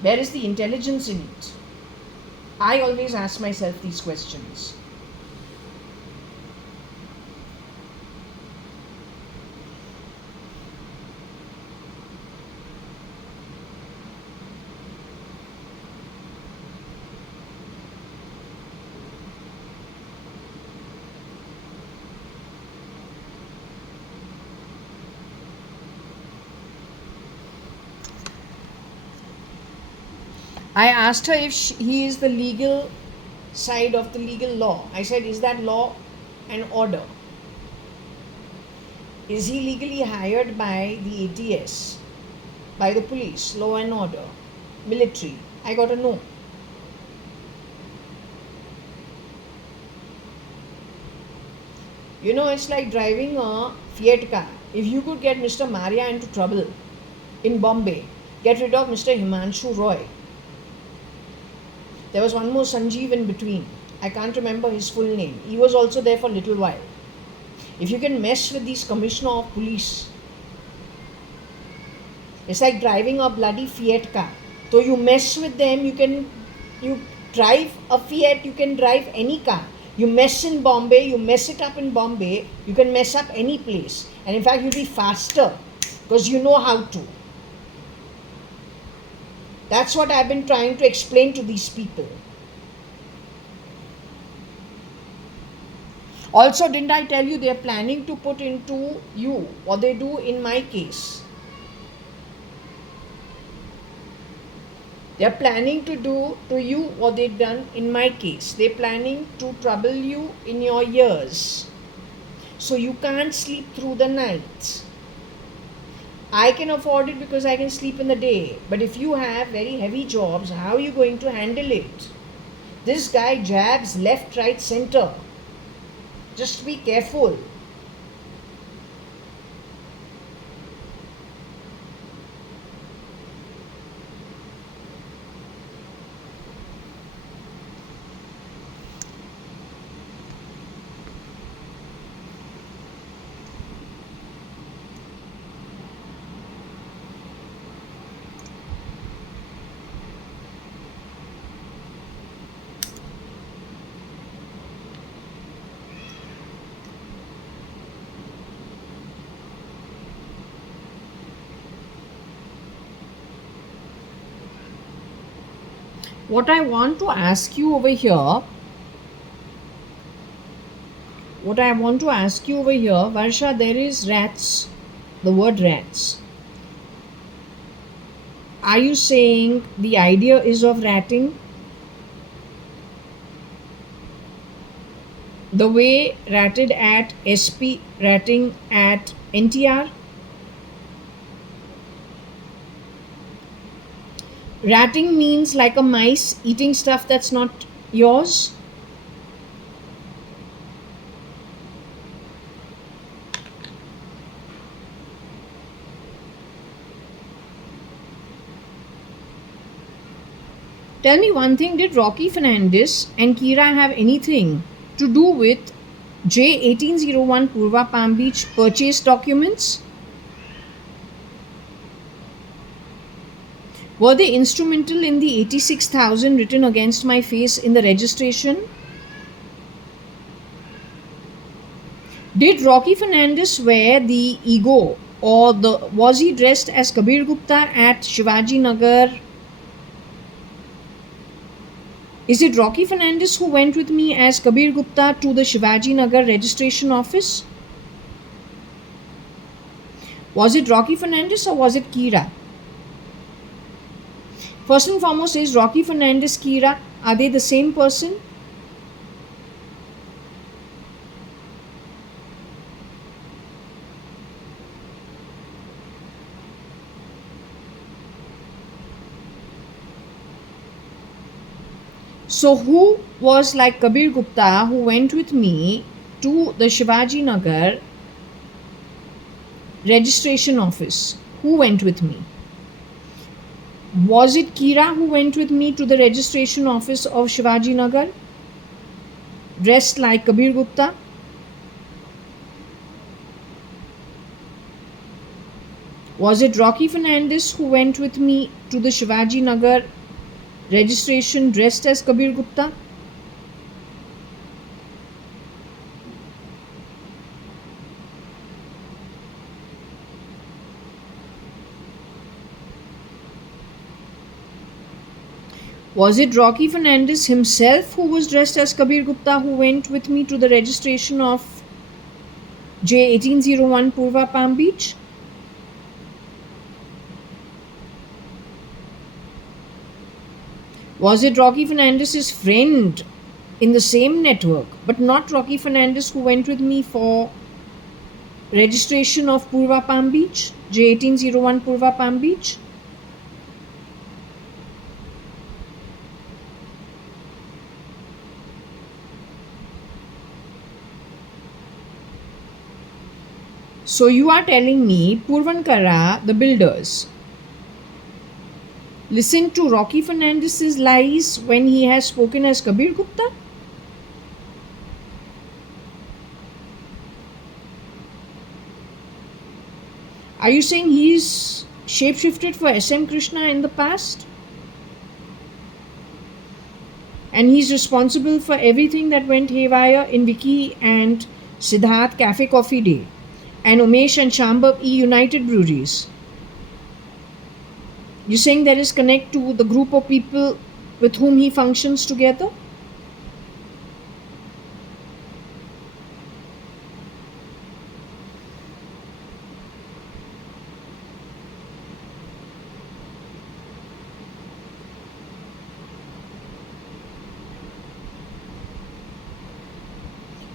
Where is the intelligence in it? I always ask myself these questions. I asked her if he is the legal side of the legal law. I said, is that law and order? Is he legally hired by the ATS, by the police, law and order, military? I got a no. You know, it's like driving a Fiat car. If you could get Mr. Maria into trouble in Bombay, get rid of Mr. Himanshu Roy. There was one more Sanjeev in between. I can't remember his full name. He was also there for a little while. If you can mess with these commissioner of police, it's like driving a bloody Fiat car. So you mess with them, you drive a Fiat, you can drive any car. You mess in Bombay, you mess it up in Bombay, you can mess up any place. And in fact, you'll be faster because you know how to. That's what I've been trying to explain to these people. Also, didn't I tell you they're planning to put into you what they do in my case? They're planning to do to you what they've done in my case. They're planning to trouble you in your ears, so you can't sleep through the night. I can afford it because I can sleep in the day. But if you have very heavy jobs, how are you going to handle it? This guy jabs left, right, center. Just be careful. What I want to ask you over here, Varsha, there is rats, the word rats. Are you saying the idea is of ratting? The way ratted at SP, ratting at NTR? Ratting means like a mice eating stuff that's not yours. Tell me one thing, did Rocky Fernandez and Kira have anything to do with J1801 Purva Palm Beach purchase documents? Were they instrumental in the 86,000 written against my face in the registration? Did Rocky Fernandez wear the ego, or was he dressed as Kabir Gupta at Shivaji Nagar? Is it Rocky Fernandez who went with me as Kabir Gupta to the Shivaji Nagar registration office? Was it Rocky Fernandez or was it Kira? First and foremost, is Rocky Fernandez Kira, are they the same person? So who was like Kabir Gupta who went with me to the Shivaji Nagar registration office? Who went with me? Was it Kira who went with me to the registration office of Shivaji Nagar, dressed like Kabir Gupta? Was it Rocky Fernandez who went with me to the Shivaji Nagar registration dressed as Kabir Gupta? Was it Rocky Fernandez himself who was dressed as Kabir Gupta who went with me to the registration of J1801 Purva Palm Beach? Was it Rocky Fernandez's friend in the same network, but not Rocky Fernandez who went with me for registration of Purva Palm Beach, J1801 Purva Palm Beach? So you are telling me Purvankara, the builders, listen to Rocky Fernandez's lies when he has spoken as Kabir Gupta? Are you saying he's shapeshifted for SM Krishna in the past? And he's responsible for everything that went haywire in Vicky and Siddharth Cafe Coffee Day and Umesh and Shambhav E United Breweries. You're saying there is connect to the group of people with whom he functions together?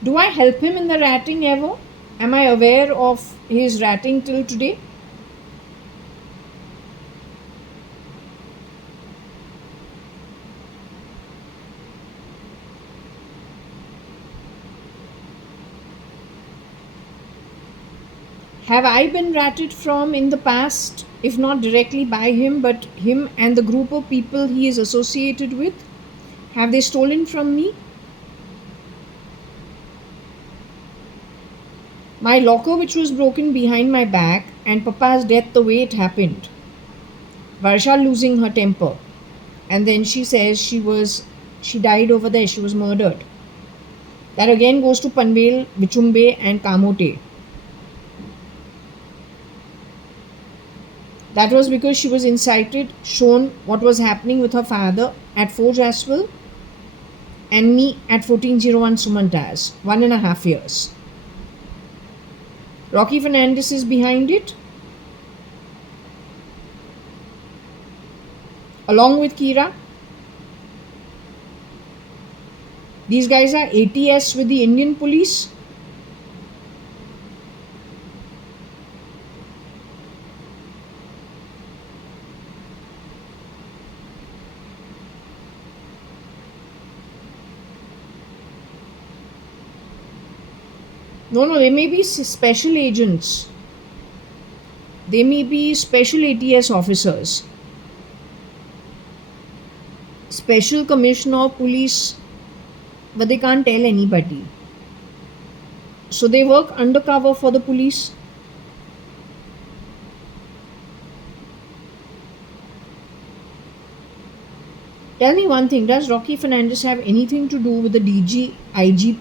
Do I help him in the ratting ever? Am I aware of his ratting till today? Have I been ratted from in the past, if not directly by him, but him and the group of people he is associated with? Have they stolen from me? My locker, which was broken behind my back, and Papa's death the way it happened. Varsha losing her temper. And then she says she died over there, she was murdered. That again goes to Panvel, Bichumbe and Kamote. That was because she was incited, shown what was happening with her father at Fort Jaswell and me at 1401 Sumantaz, 1.5 years. Rocky Fernandez is behind it, along with Kira. These guys are ATS with the Indian police. No, they may be special agents. They may be special ATS officers. Special Commissioner of Police, but they can't tell anybody. So they work undercover for the police. Tell me one thing, does Rocky Fernandez have anything to do with the DG, IG,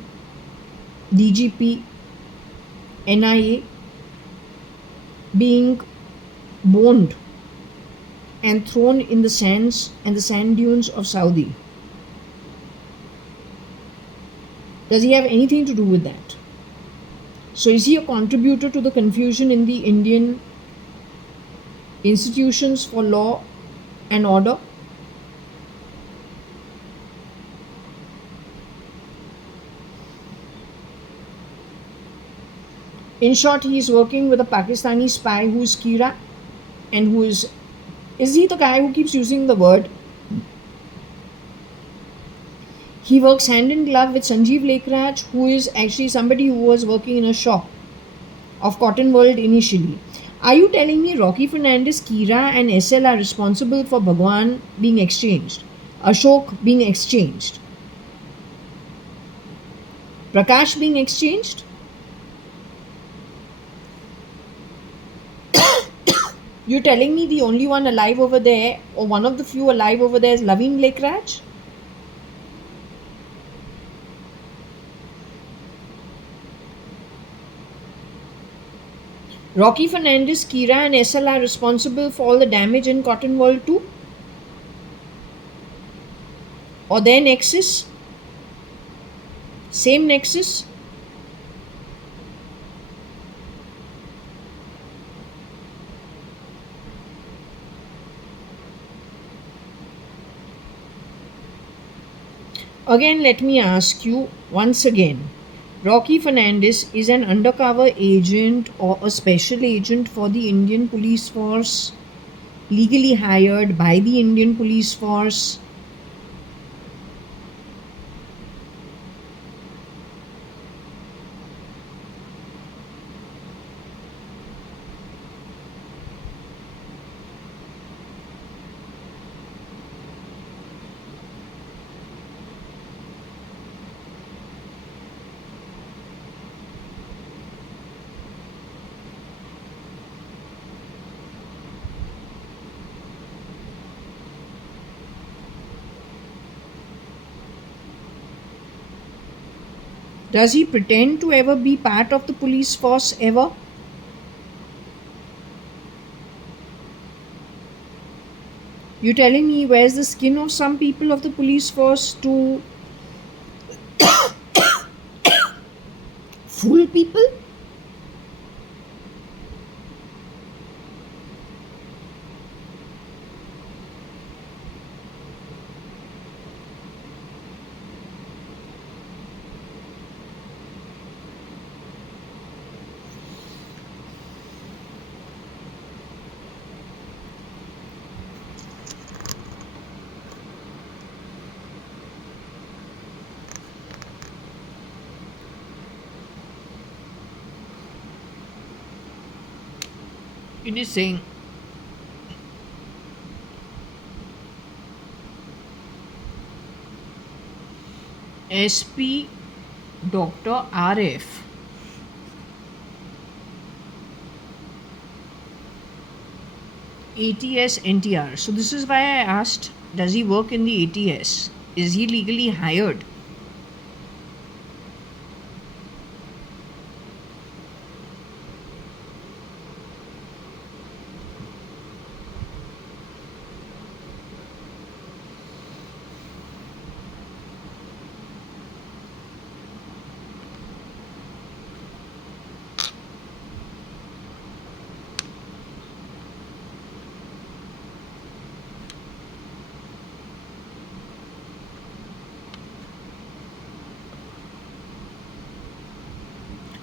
DGP NIA being boned and thrown in the sands and the sand dunes of Saudi? Does he have anything to do with that? So is he a contributor to the confusion in the Indian institutions for law and order? In short, he is working with a Pakistani spy who is Kira and who is he the guy who keeps using the word? He works hand in glove with Sanjeev Lekraj, who is actually somebody who was working in a shop of Cotton World initially. Are you telling me Rocky Fernandez, Kira, and SL are responsible for Bhagwan being exchanged, Ashok being exchanged, Prakash being exchanged? You're telling me the only one alive over there, or one of the few alive over there, is Laveen Lekraj? Rocky Fernandez, Kira, and SL are responsible for all the damage in Cotton World too? Or their nexus? Same nexus? Again, let me ask you once again. Rocky Fernandez is an undercover agent or a special agent for the Indian police force, legally hired by the Indian police force. Does he pretend to ever be part of the police force ever? You're telling me he wears the skin of some people of the police force to fool people? It is saying SP Dr. RF ATS NTR. So this is why I asked, does he work in the ATS? Is he legally hired?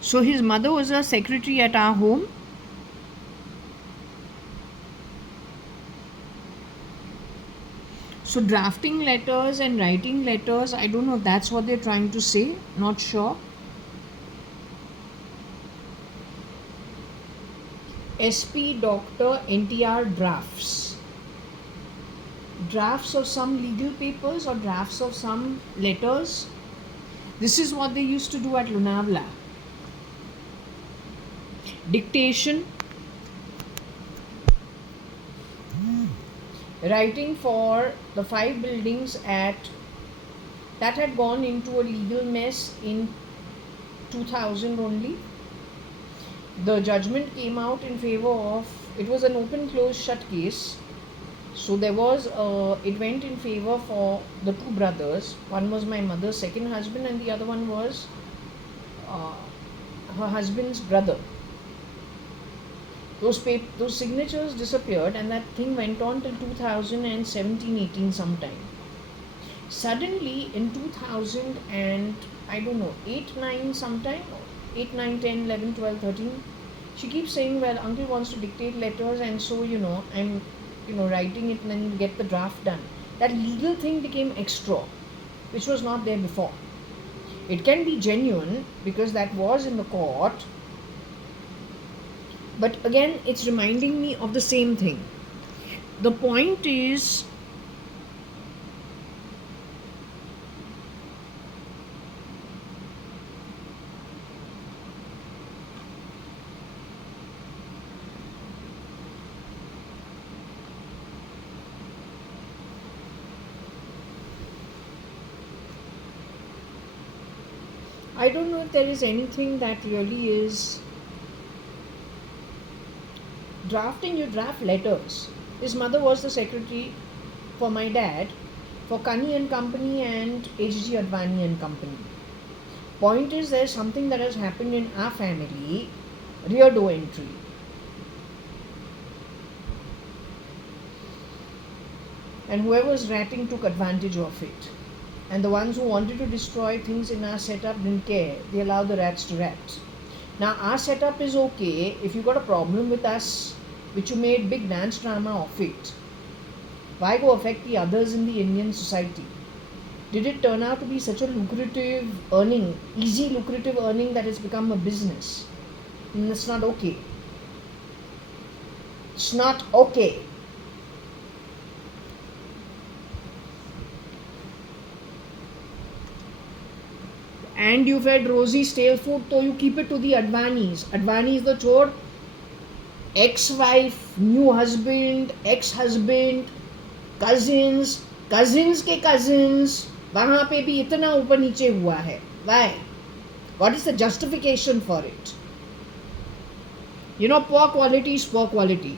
So his mother was a secretary at our home. So drafting letters and writing letters, I don't know if that's what they're trying to say, not sure. SP Dr. NTR drafts. Drafts of some legal papers or drafts of some letters. This is what they used to do at Lonavala. Dictation, writing for the 5 buildings that had gone into a legal mess in 2000 only. The judgment came out in favor of, it was an open closed shut case. So there was it went in favor for the two brothers. One was my mother's second husband and the other one was uh, her husband's brother. Those signatures disappeared and that thing went on till 2017-18 sometime. Suddenly in 2000 and I don't know 8 9 sometime, 8 9 10 11 12 13, she keeps saying, well, uncle wants to dictate letters and so I'm writing it and then get the draft done. That legal thing became extra, which was not there before. It can be genuine because that was in the court, but again it's reminding me of the same thing. The point is, I don't know if there is anything that really is drafting. You draft letters. His mother was the secretary for my dad for Kani and Company and JAYA.ADVANI and Company. Point is, there's something that has happened in our family, rear door entry. And whoever's ratting took advantage of it. And the ones who wanted to destroy things in our setup didn't care. They allowed the rats to rat. Now our setup is okay. If you got a problem with us, which you made big dance drama of it, why go affect the others in the Indian society? Did it turn out to be such a lucrative earning, easy lucrative earning that it's become a business? And it's not okay. It's not okay. And you fed Rosie stale food, so you keep it to the Advanis. Advani is the chore. Ex-wife, new husband, ex-husband, cousins, cousins के cousins, वहाँ पे भी इतना ऊपर नीचे हुआ है. Why? What is the justification for it? Poor quality is poor quality.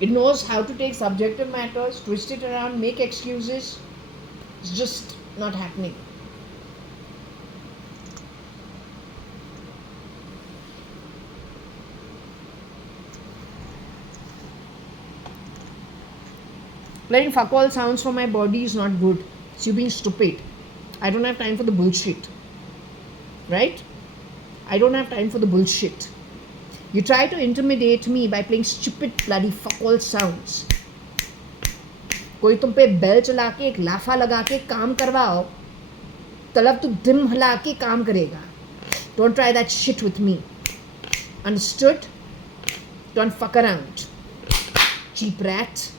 It knows how to take subjective matters, twist it around, make excuses. It's just not happening. Playing fuck all sounds for my body is not good. It's you being stupid. I don't have time for the bullshit. Right? I don't have time for the bullshit. You try to intimidate me by playing stupid bloody fuck all sounds. कोई तुम पे bell चला के एक लाफा लगा के काम करवाओ, तलब तू दिम हिला के काम करेगा. Don't try that shit with me. Understood? Don't fuck around. Cheap rat.